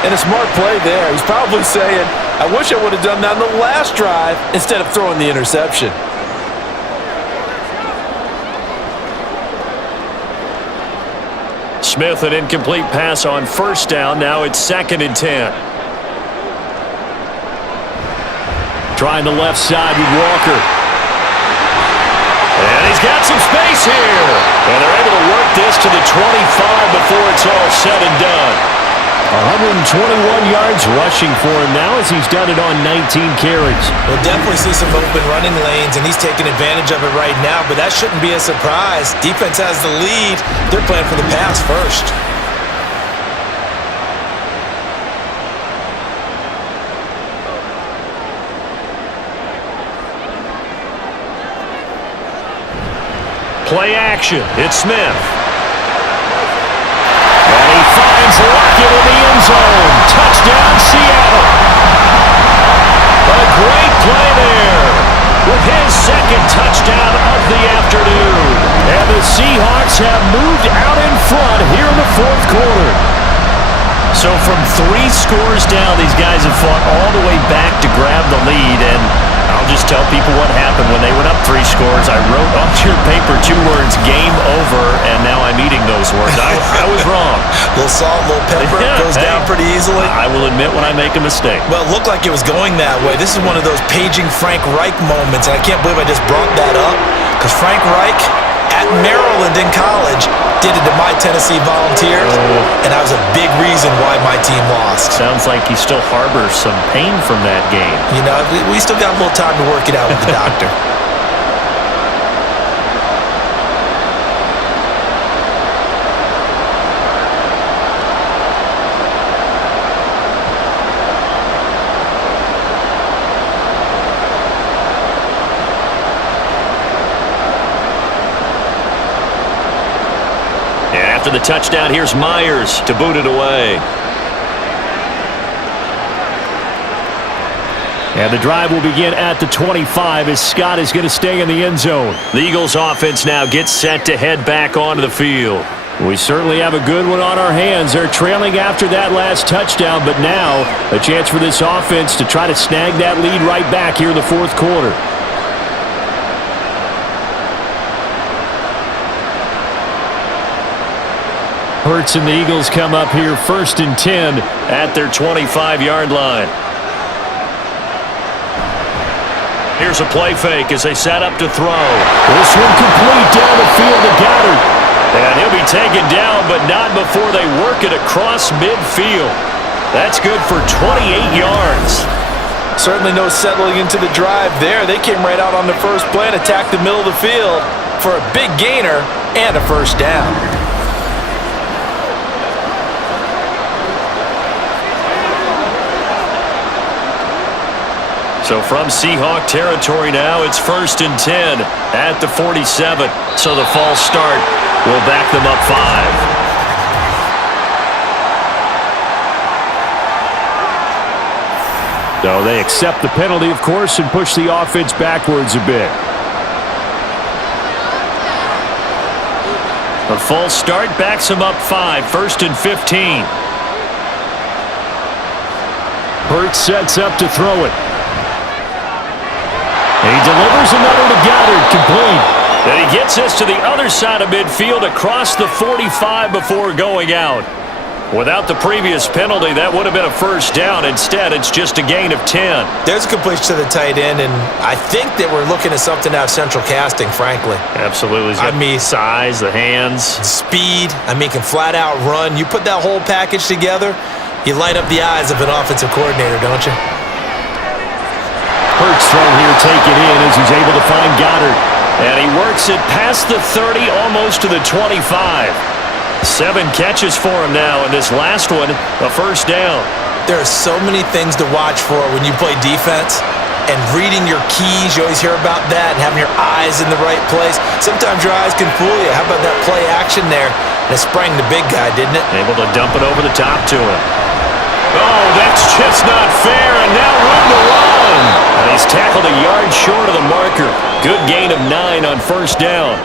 And a smart play there. He's probably saying, I wish I would have done that on the last drive instead of throwing the interception. Smith, an incomplete pass on first down. Now it's 2nd and 10. Trying the left side with Walker. And he's got some space here. And they're able to work this to the 25 before it's all said and done. 121 yards rushing for him now as he's done it on 19 carries. We'll definitely see some open running lanes, and he's taking advantage of it right now, but that shouldn't be a surprise. Defense has the lead. They're playing for the pass first. Play action. It's Smith. And he finds Lockett in the end zone. Touchdown, Seattle. A great play there with his 2nd touchdown of the afternoon. And the Seahawks have moved out in front here in the fourth quarter. So from 3 scores down, these guys have fought all the way back to grab the lead, and I'll just tell people what happened when they went up 3 scores. I wrote on your paper 2 words, game over, and now I'm eating those words. I was wrong. A little salt, a little pepper, goes down pretty easily. I will admit when I make a mistake. Well, it looked like it was going that way. This is one of those paging Frank Reich moments, and I can't believe I just brought that up, because Frank Reich at Maryland in college did it to my Tennessee Volunteers, and that was a big reason why my team lost. Sounds like he still harbors some pain from that game. You know, we still got a little time to work it out with the doctor. After the touchdown, here's Myers to boot it away. And the drive will begin at the 25 as Scott is going to stay in the end zone. The Eagles offense now gets set to head back onto the field. We certainly have a good one on our hands. They're trailing after that last touchdown, but now a chance for this offense to try to snag that lead right back here in the fourth quarter. Hurts and the Eagles come up here 1st and 10 at their 25-yard line. Here's a play fake as they set up to throw. This one complete down the field to Goddard. And he'll be taken down, but not before they work it across midfield. That's good for 28 yards. Certainly no settling into the drive there. They came right out on the first play and attacked the middle of the field for a big gainer and a first down. So from Seahawk territory now, it's 1st and 10 at the 47. So the false start will back them up 5. So they accept the penalty, of course, and push the offense backwards a bit. A false start backs them up 5, 1st and 15. Hurts sets up to throw it. And he delivers another to Goddard, complete. Then he gets this to the other side of midfield across the 45 before going out. Without the previous penalty, that would have been a first down. Instead, it's just a gain of 10. There's a completion to the tight end, and I think that we're looking at something out of central casting, frankly. Absolutely. He's got size, the hands. Speed. Can flat out run. You put that whole package together, you light up the eyes of an offensive coordinator, don't you? Hurts throw here taken in as he's able to find Goddard. And he works it past the 30, almost to the 25. 7 catches for him now, and this last one, a first down. There are so many things to watch for when you play defense, and reading your keys, you always hear about that, and having your eyes in the right place. Sometimes your eyes can fool you. How about that play action there? And it sprang the big guy, didn't it? Able to dump it over the top to him. Oh, that's just not fair, and now room to run. And he's tackled a yard short of the marker. Good gain of 9 on first down.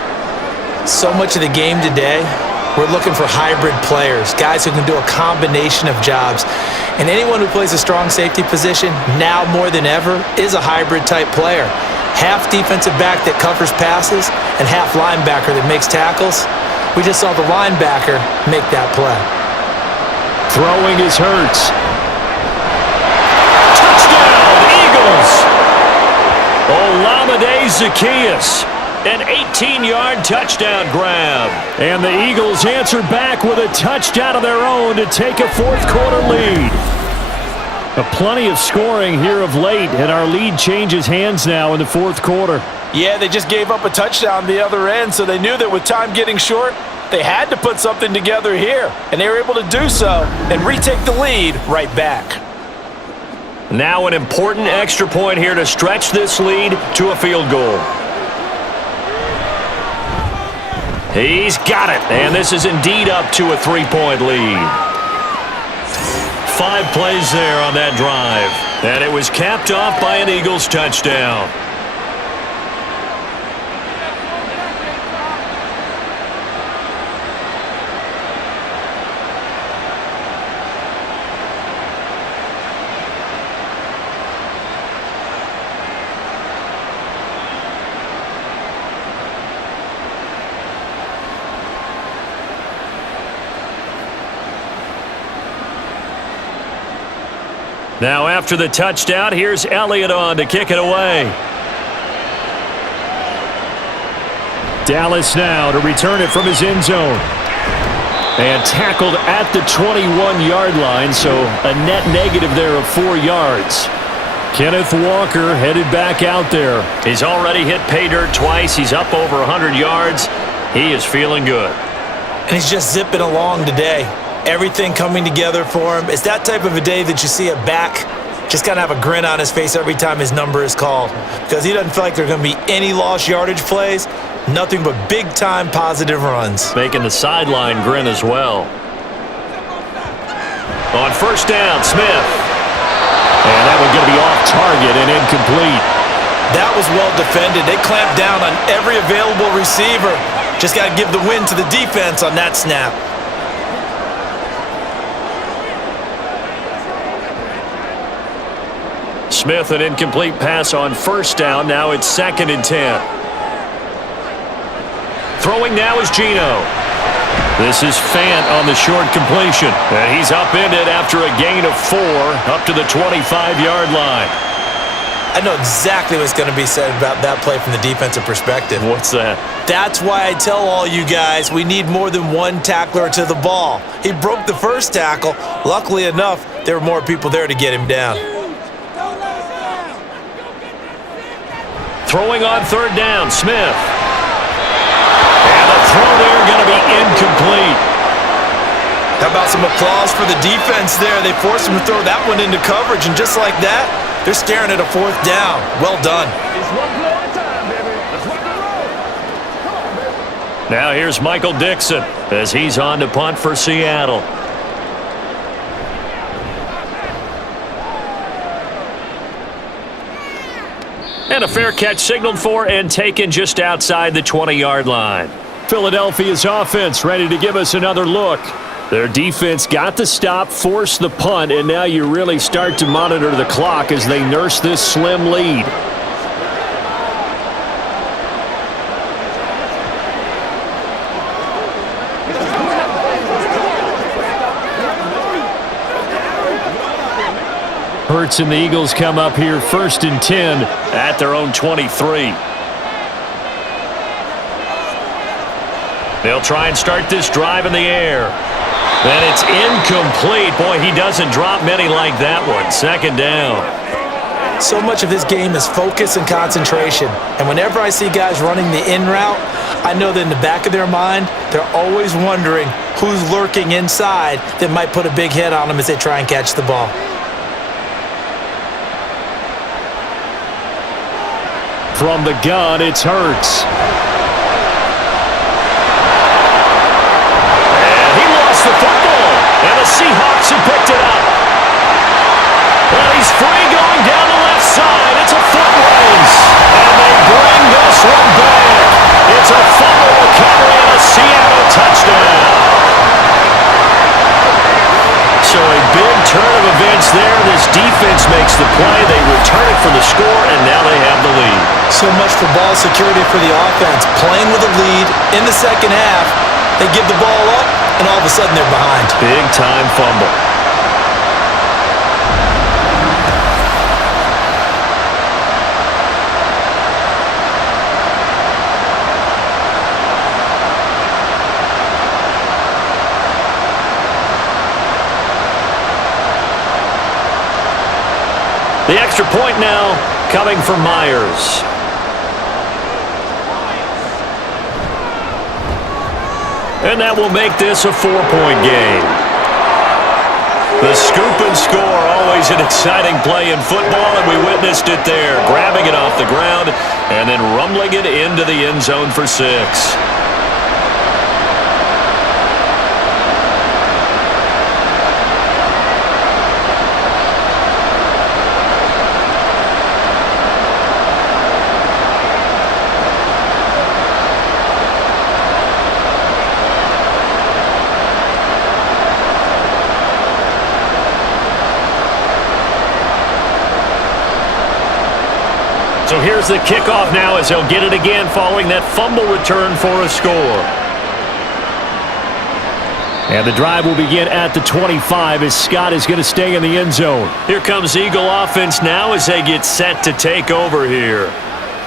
So much of the game today, we're looking for hybrid players, guys who can do a combination of jobs. And anyone who plays a strong safety position, now more than ever, is a hybrid-type player. Half defensive back that covers passes and half linebacker that makes tackles. We just saw the linebacker make that play. Throwing is Hurts. Touchdown, Eagles! Olamide Zaccheaus. An 18-yard touchdown grab. And the Eagles answer back with a touchdown of their own to take a fourth-quarter lead. Plenty of scoring here of late, and our lead changes hands now in the fourth quarter. Yeah, they just gave up a touchdown the other end, so they knew that with time getting short, they had to put something together here. And they were able to do so and retake the lead right back. Now an important extra point here to stretch this lead to a field goal. He's got it, and this is indeed up to a 3-point lead. 5 plays there on that drive, and it was capped off by an Eagles touchdown. Now after the touchdown, here's Elliott on to kick it away. Dallas now to return it from his end zone. And tackled at the 21-yard line, so a net negative there of 4 yards. Kenneth Walker headed back out there. He's already hit pay dirt twice. He's up over 100 yards. He is feeling good. And he's just zipping along today. Everything coming together for him. It's that type of a day that you see a back just kind of have a grin on his face every time his number is called, because he doesn't feel like there are going to be any lost yardage plays, nothing but big-time positive runs. Making the sideline grin as well. On first down, Smith. And that one going to be off target and incomplete. That was well defended. They clamped down on every available receiver. Just got to give the win to the defense on that snap. Smith, an incomplete pass on first down. Now it's 2nd and 10. Throwing now is Geno. This is Fant on the short completion. And he's upended after a gain of 4 up to the 25-yard line. I know exactly what's going to be said about that play from the defensive perspective. What's that? That's why I tell all you guys we need more than one tackler to the ball. He broke the first tackle. Luckily enough, there were more people there to get him down. Throwing on third down, Smith. And the throw there going to be incomplete. How about some applause for the defense there? They forced him to throw that one into coverage, and just like that, They're staring at a 4th down. Well done. Now here's Michael Dixon as he's on to punt for Seattle. And a fair catch signaled for and taken just outside the 20-yard line. Philadelphia's offense ready to give us another look. Their defense got the stop, forced the punt, and now you really start to monitor the clock as they nurse this slim lead. Hurts and the Eagles come up here 1st and 10 at their own 23. They'll try and start this drive in the air. And it's incomplete. Boy, he doesn't drop many like that one. 2nd down. So much of this game is focus and concentration. And whenever I see guys running the in route, I know that in the back of their mind, they're always wondering who's lurking inside that might put a big hit on them as they try and catch the ball. From the gun, it's Hurts. And he lost the football. And the Seahawks have picked it up. Well, he's free going down the left side. It's a foot race. And they bring this one back. It's a fumble recovery and a Seattle touchdown. So a big turn of events there. This defense makes the play. They return it for the score, and now they have the lead. So much for ball security for the offense. Playing with a lead in the second half, they give the ball up, and all of a sudden they're behind. Big-time fumble. The extra point now coming from Myers. And that will make this a 4-point game. The scoop and score, always an exciting play in football, and we witnessed it there. Grabbing it off the ground and then rumbling it into the end zone for 6. So here's the kickoff now as they'll get it again following that fumble return for a score. And the drive will begin at the 25 as Scott is going to stay in the end zone. Here comes Eagle offense now as they get set to take over here.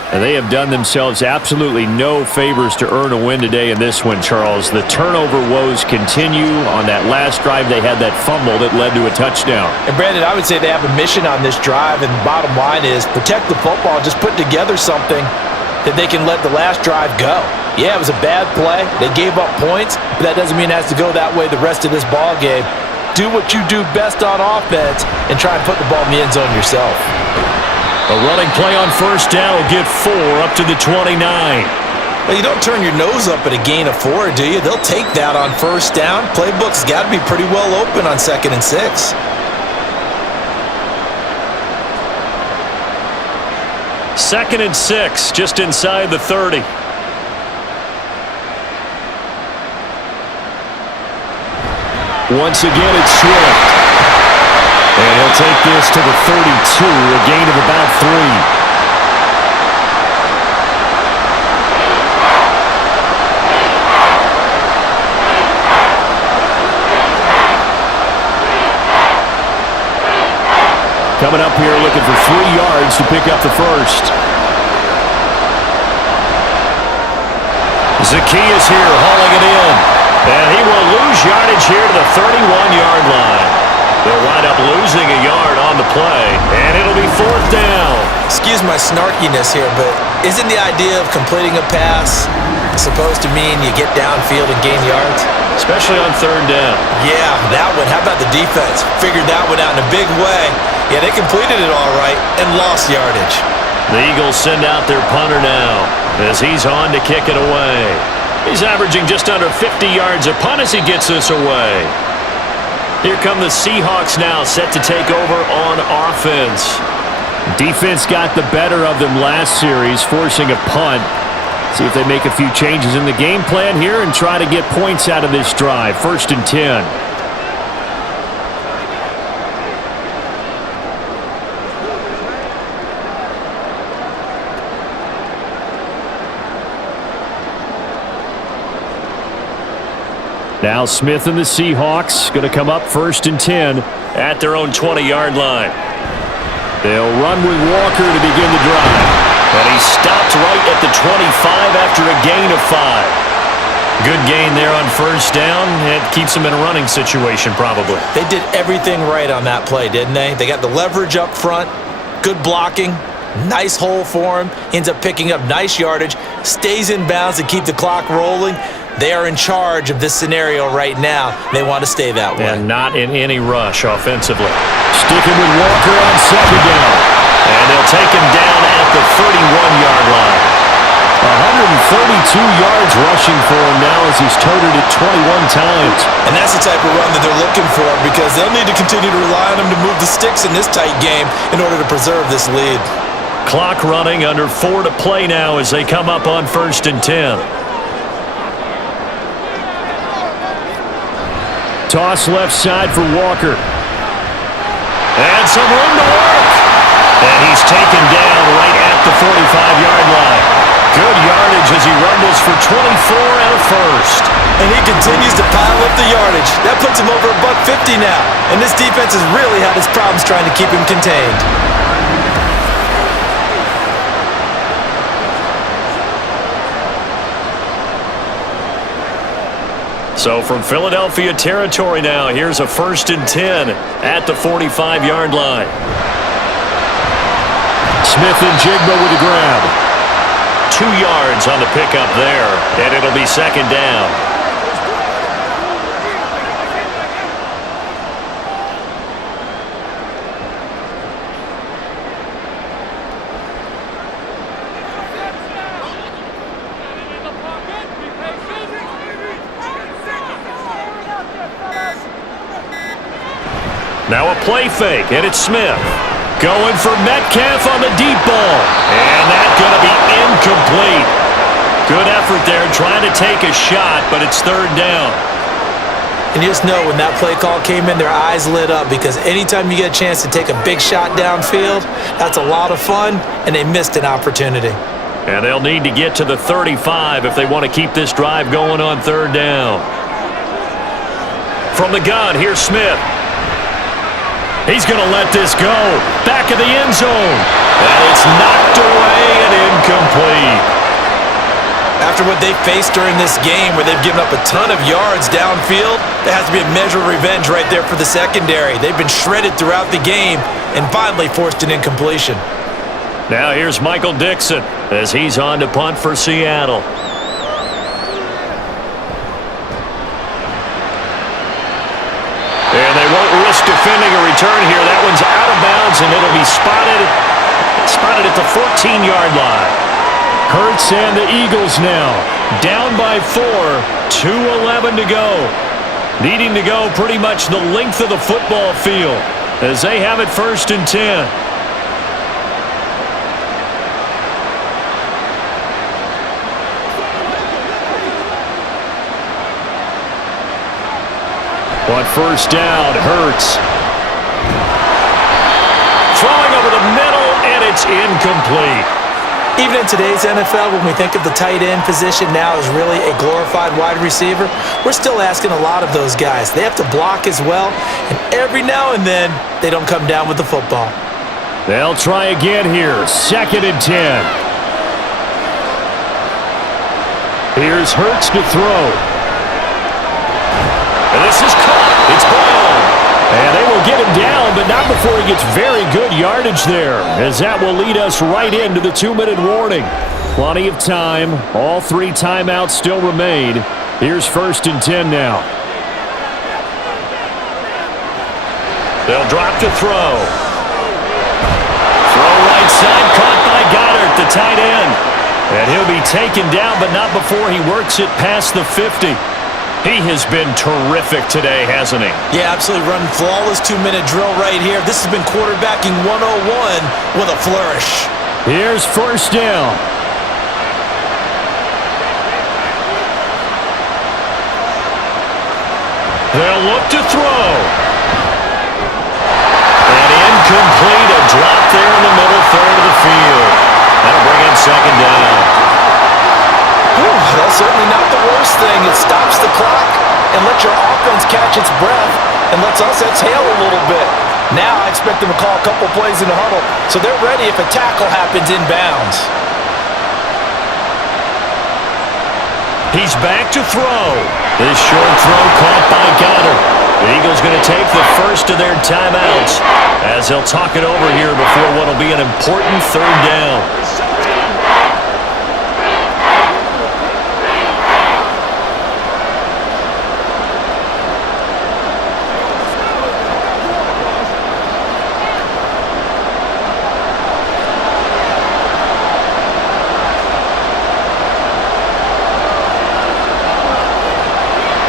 And they have done themselves absolutely no favors to earn a win today in this one, Charles. The turnover woes continue. On that last drive, they had that fumble that led to a touchdown. And, Brandon, I would say they have a mission on this drive, and the bottom line is protect the football, just put together something that they can let the last drive go. Yeah, it was a bad play. They gave up points, but that doesn't mean it has to go that way the rest of this ball game. Do what you do best on offense and try and put the ball in the end zone yourself. A running play on 1st down will get 4 up to the 29. Well, you don't turn your nose up at a gain of 4, do you? They'll take that on 1st down. Playbook's got to be pretty well open on 2nd and 6. Second and 6, just inside the 30. Once again, it's Swift. And he'll take this to the 32, a gain of about 3. Coming up here looking for 3 yards to pick up the first. Zacchaeus here hauling it in. And he will lose yardage here to the 31-yard line. They'll wind up losing a yard on the play, and it'll be 4th down. Excuse my snarkiness here, but isn't the idea of completing a pass supposed to mean you get downfield and gain yards? Especially on 3rd down. Yeah, that one. How about the defense? Figured that one out in a big way. Yeah, they completed it all right and lost yardage. The Eagles send out their punter now as he's on to kick it away. He's averaging just under 50 yards a punt as he gets this away. Here come the Seahawks now, set to take over on offense. Defense got the better of them last series, forcing a punt. See if they make a few changes in the game plan here and try to get points out of this drive. 1st and 10. Now Smith and the Seahawks going to come up 1st and 10 at their own 20-yard line. They'll run with Walker to begin the drive. And he stopped right at the 25 after a gain of 5. Good gain there on 1st down. It keeps them in a running situation probably. They did everything right on that play, didn't they? They got the leverage up front, good blocking, nice hole for him, ends up picking up nice yardage, stays in bounds to keep the clock rolling. They are in charge of this scenario right now. They want to stay that way. And not in any rush offensively. Sticking with Walker on 2nd down. And they'll take him down at the 31-yard line. 132 yards rushing for him now as he's toted it 21 times. And that's the type of run that they're looking for because they'll need to continue to rely on him to move the sticks in this tight game in order to preserve this lead. Clock running, under 4 to play now as they come up on 1st and 10. Toss left side for Walker. And some room to work. And he's taken down right at the 45-yard line. Good yardage as he rumbles for 24 and a 1st. And he continues to pile up the yardage. That puts him over $150 now. And this defense has really had its problems trying to keep him contained. So from Philadelphia territory now, here's a 1st and 10 at the 45-yard line. Smith and Jigba with the grab. 2 yards on the pickup there, and it'll be 2nd down. Now a play fake, and it's Smith. Going for Metcalf on the deep ball. And that's going to be incomplete. Good effort there trying to take a shot, but it's 3rd down. And you just know when that play call came in, their eyes lit up because anytime you get a chance to take a big shot downfield, that's a lot of fun, and they missed an opportunity. And they'll need to get to the 35 if they want to keep this drive going on 3rd down. From the gun, here's Smith. He's going to let this go. Back of the end zone. And it's knocked away and incomplete. After what they faced during this game where they've given up a ton of yards downfield, there has to be a measure of revenge right there for the secondary. They've been shredded throughout the game and finally forced an incompletion. Now here's Michael Dixon as he's on to punt for Seattle. And they won't risk defending a return here. That one's out of bounds, and it'll be spotted at the 14-yard line. Hurts and the Eagles now down by 4, 2:11 to go. Needing to go pretty much the length of the football field as they have it 1st and 10. On 1st down, Hurts. Throwing over the middle, and it's incomplete. Even in today's NFL, when we think of the tight end position now as really a glorified wide receiver, we're still asking a lot of those guys. They have to block as well, and every now and then, they don't come down with the football. They'll try again here, 2nd and 10. Here's Hurts to throw. And this is caught. It's Brown. And they will get him down, but not before he gets very good yardage there, as that will lead us right into the 2-minute warning. Plenty of time. All 3 timeouts still remain. Here's 1st and 10 now. They'll drop to throw. the tight end. And he'll be taken down, but not before he works it past the 50. He has been terrific today, hasn't he? Yeah, absolutely running flawless 2-minute drill right here. This has been quarterbacking 101 with a flourish. Here's first down. They'll look to throw. And incomplete, a drop there in the middle third of the field. That'll bring in second down. Whew, that's certainly not the worst thing. It stops the clock and lets your offense catch its breath and lets us exhale a little bit. Now I expect them to call a couple plays in the huddle, so they're ready if a tackle happens inbounds. He's back to throw. This short throw caught by Goddard. The Eagles going to take the first of their timeouts as they'll talk it over here before what will be an important third down.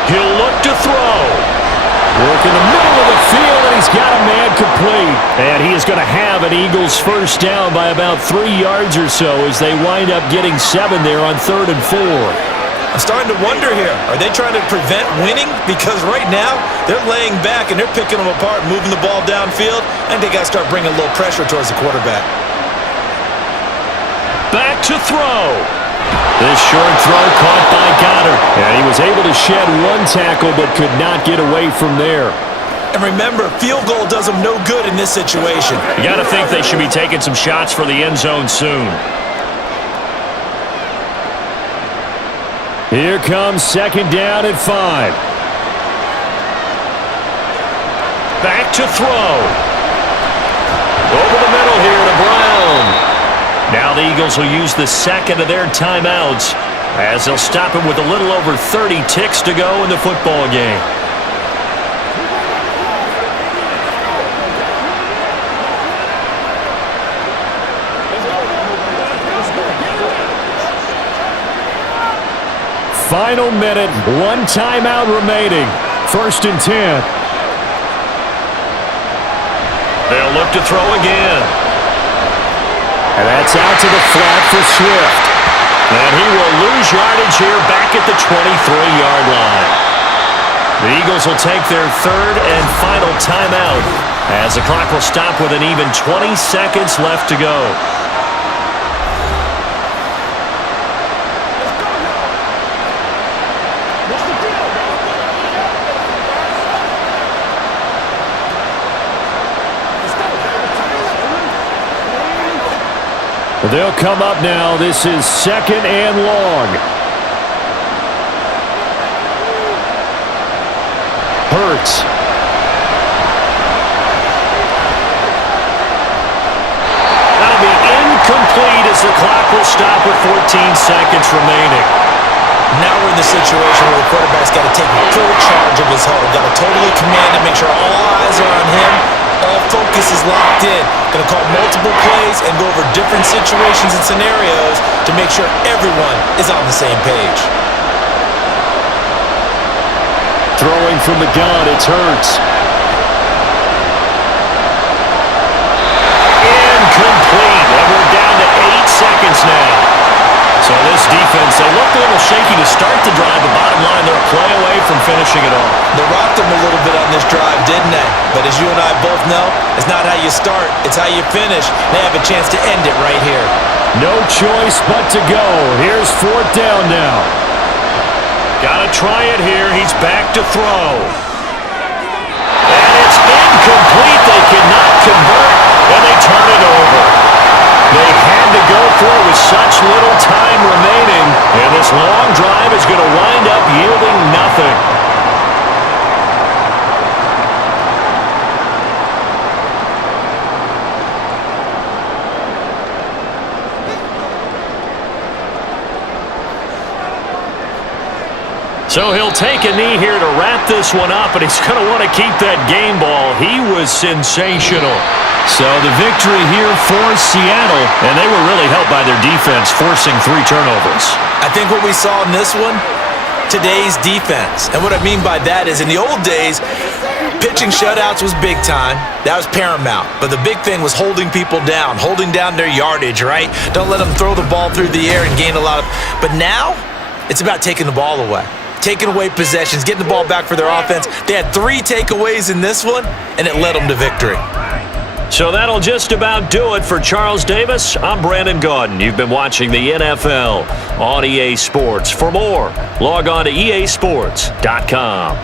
He'll look to throw. Work in the middle of the field, and he's got a man complete. And he is going to have an Eagles first down by about 3 yards or so as they wind up getting 7 there on 3rd and 4. I'm starting to wonder here. Are they trying to prevent winning? Because right now, they're laying back and they're picking them apart, moving the ball downfield, and they got to start bringing a little pressure towards the quarterback. Back to throw. This short throw caught by Goddard. And he was able to shed one tackle but could not get away from there. And remember, field goal does them no good in this situation. You got to think they should be taking some shots for the end zone soon. Here comes second down at 5. Back to throw. Over the middle here to Brown. Now the Eagles will use the second of their timeouts as they'll stop him with a little over 30 ticks to go in the football game. Final minute, 1 timeout remaining. 1st and 10. They'll look to throw again. And that's out to the flat for Swift. And he will lose yardage here back at the 23-yard line. The Eagles will take their 3rd and final timeout as the clock will stop with an even 20 seconds left to go. They'll come up now. This is 2nd and long. Hurts. That'll be incomplete as the clock will stop with 14 seconds remaining. Now we're in the situation where the quarterback's got to take full charge of his huddle. Got to totally command it, make sure all eyes are on him. All focus is locked in. Going to call multiple plays and go over different situations and scenarios to make sure everyone is on the same page. Throwing from the gun, it's Hurts. Incomplete. And we're down to 8 seconds now. So this defense, they looked a little shaky to start the drive, but bottom line, they're a play away from finishing it off. They rocked them a little bit on this drive, didn't they? But as you and I both know, it's not how you start, it's how you finish. They have a chance to end it right here. No choice but to go. Here's 4th down now. Gotta try it here. He's back to throw. And it's incomplete. They cannot convert, and they turn it over. They had to go for it with such little time remaining, and this long drive is going to wind up yielding nothing. So he'll take a knee here to wrap this one up, and he's going to want to keep that game ball. He was sensational. So the victory here for Seattle, and they were really helped by their defense, forcing 3 turnovers. I think what we saw in this one, today's defense. And what I mean by that is in the old days, pitching shutouts was big time. That was paramount. But the big thing was holding people down, holding down their yardage, right? Don't let them throw the ball through the air and gain a lot of... But now, it's about taking the ball away. Taking away possessions, getting the ball back for their offense. They had 3 takeaways in this one, and it led them to victory. So that'll just about do it for Charles Davis. I'm Brandon Gaudin. You've been watching the NFL on EA Sports. For more, log on to easports.com.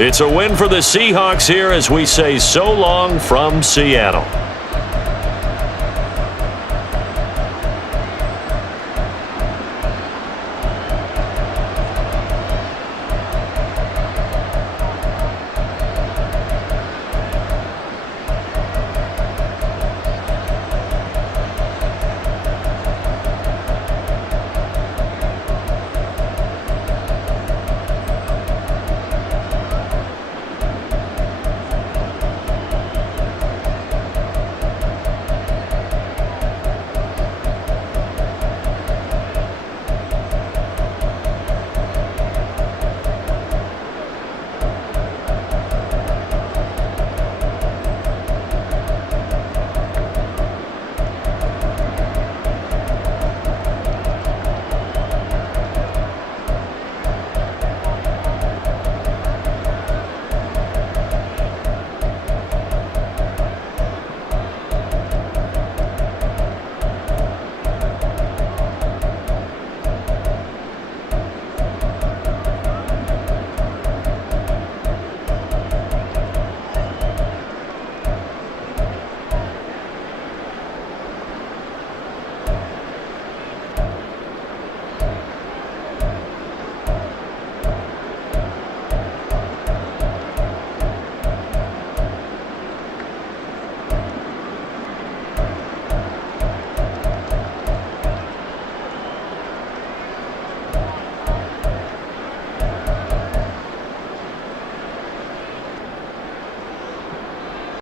It's a win for the Seahawks here as we say so long from Seattle.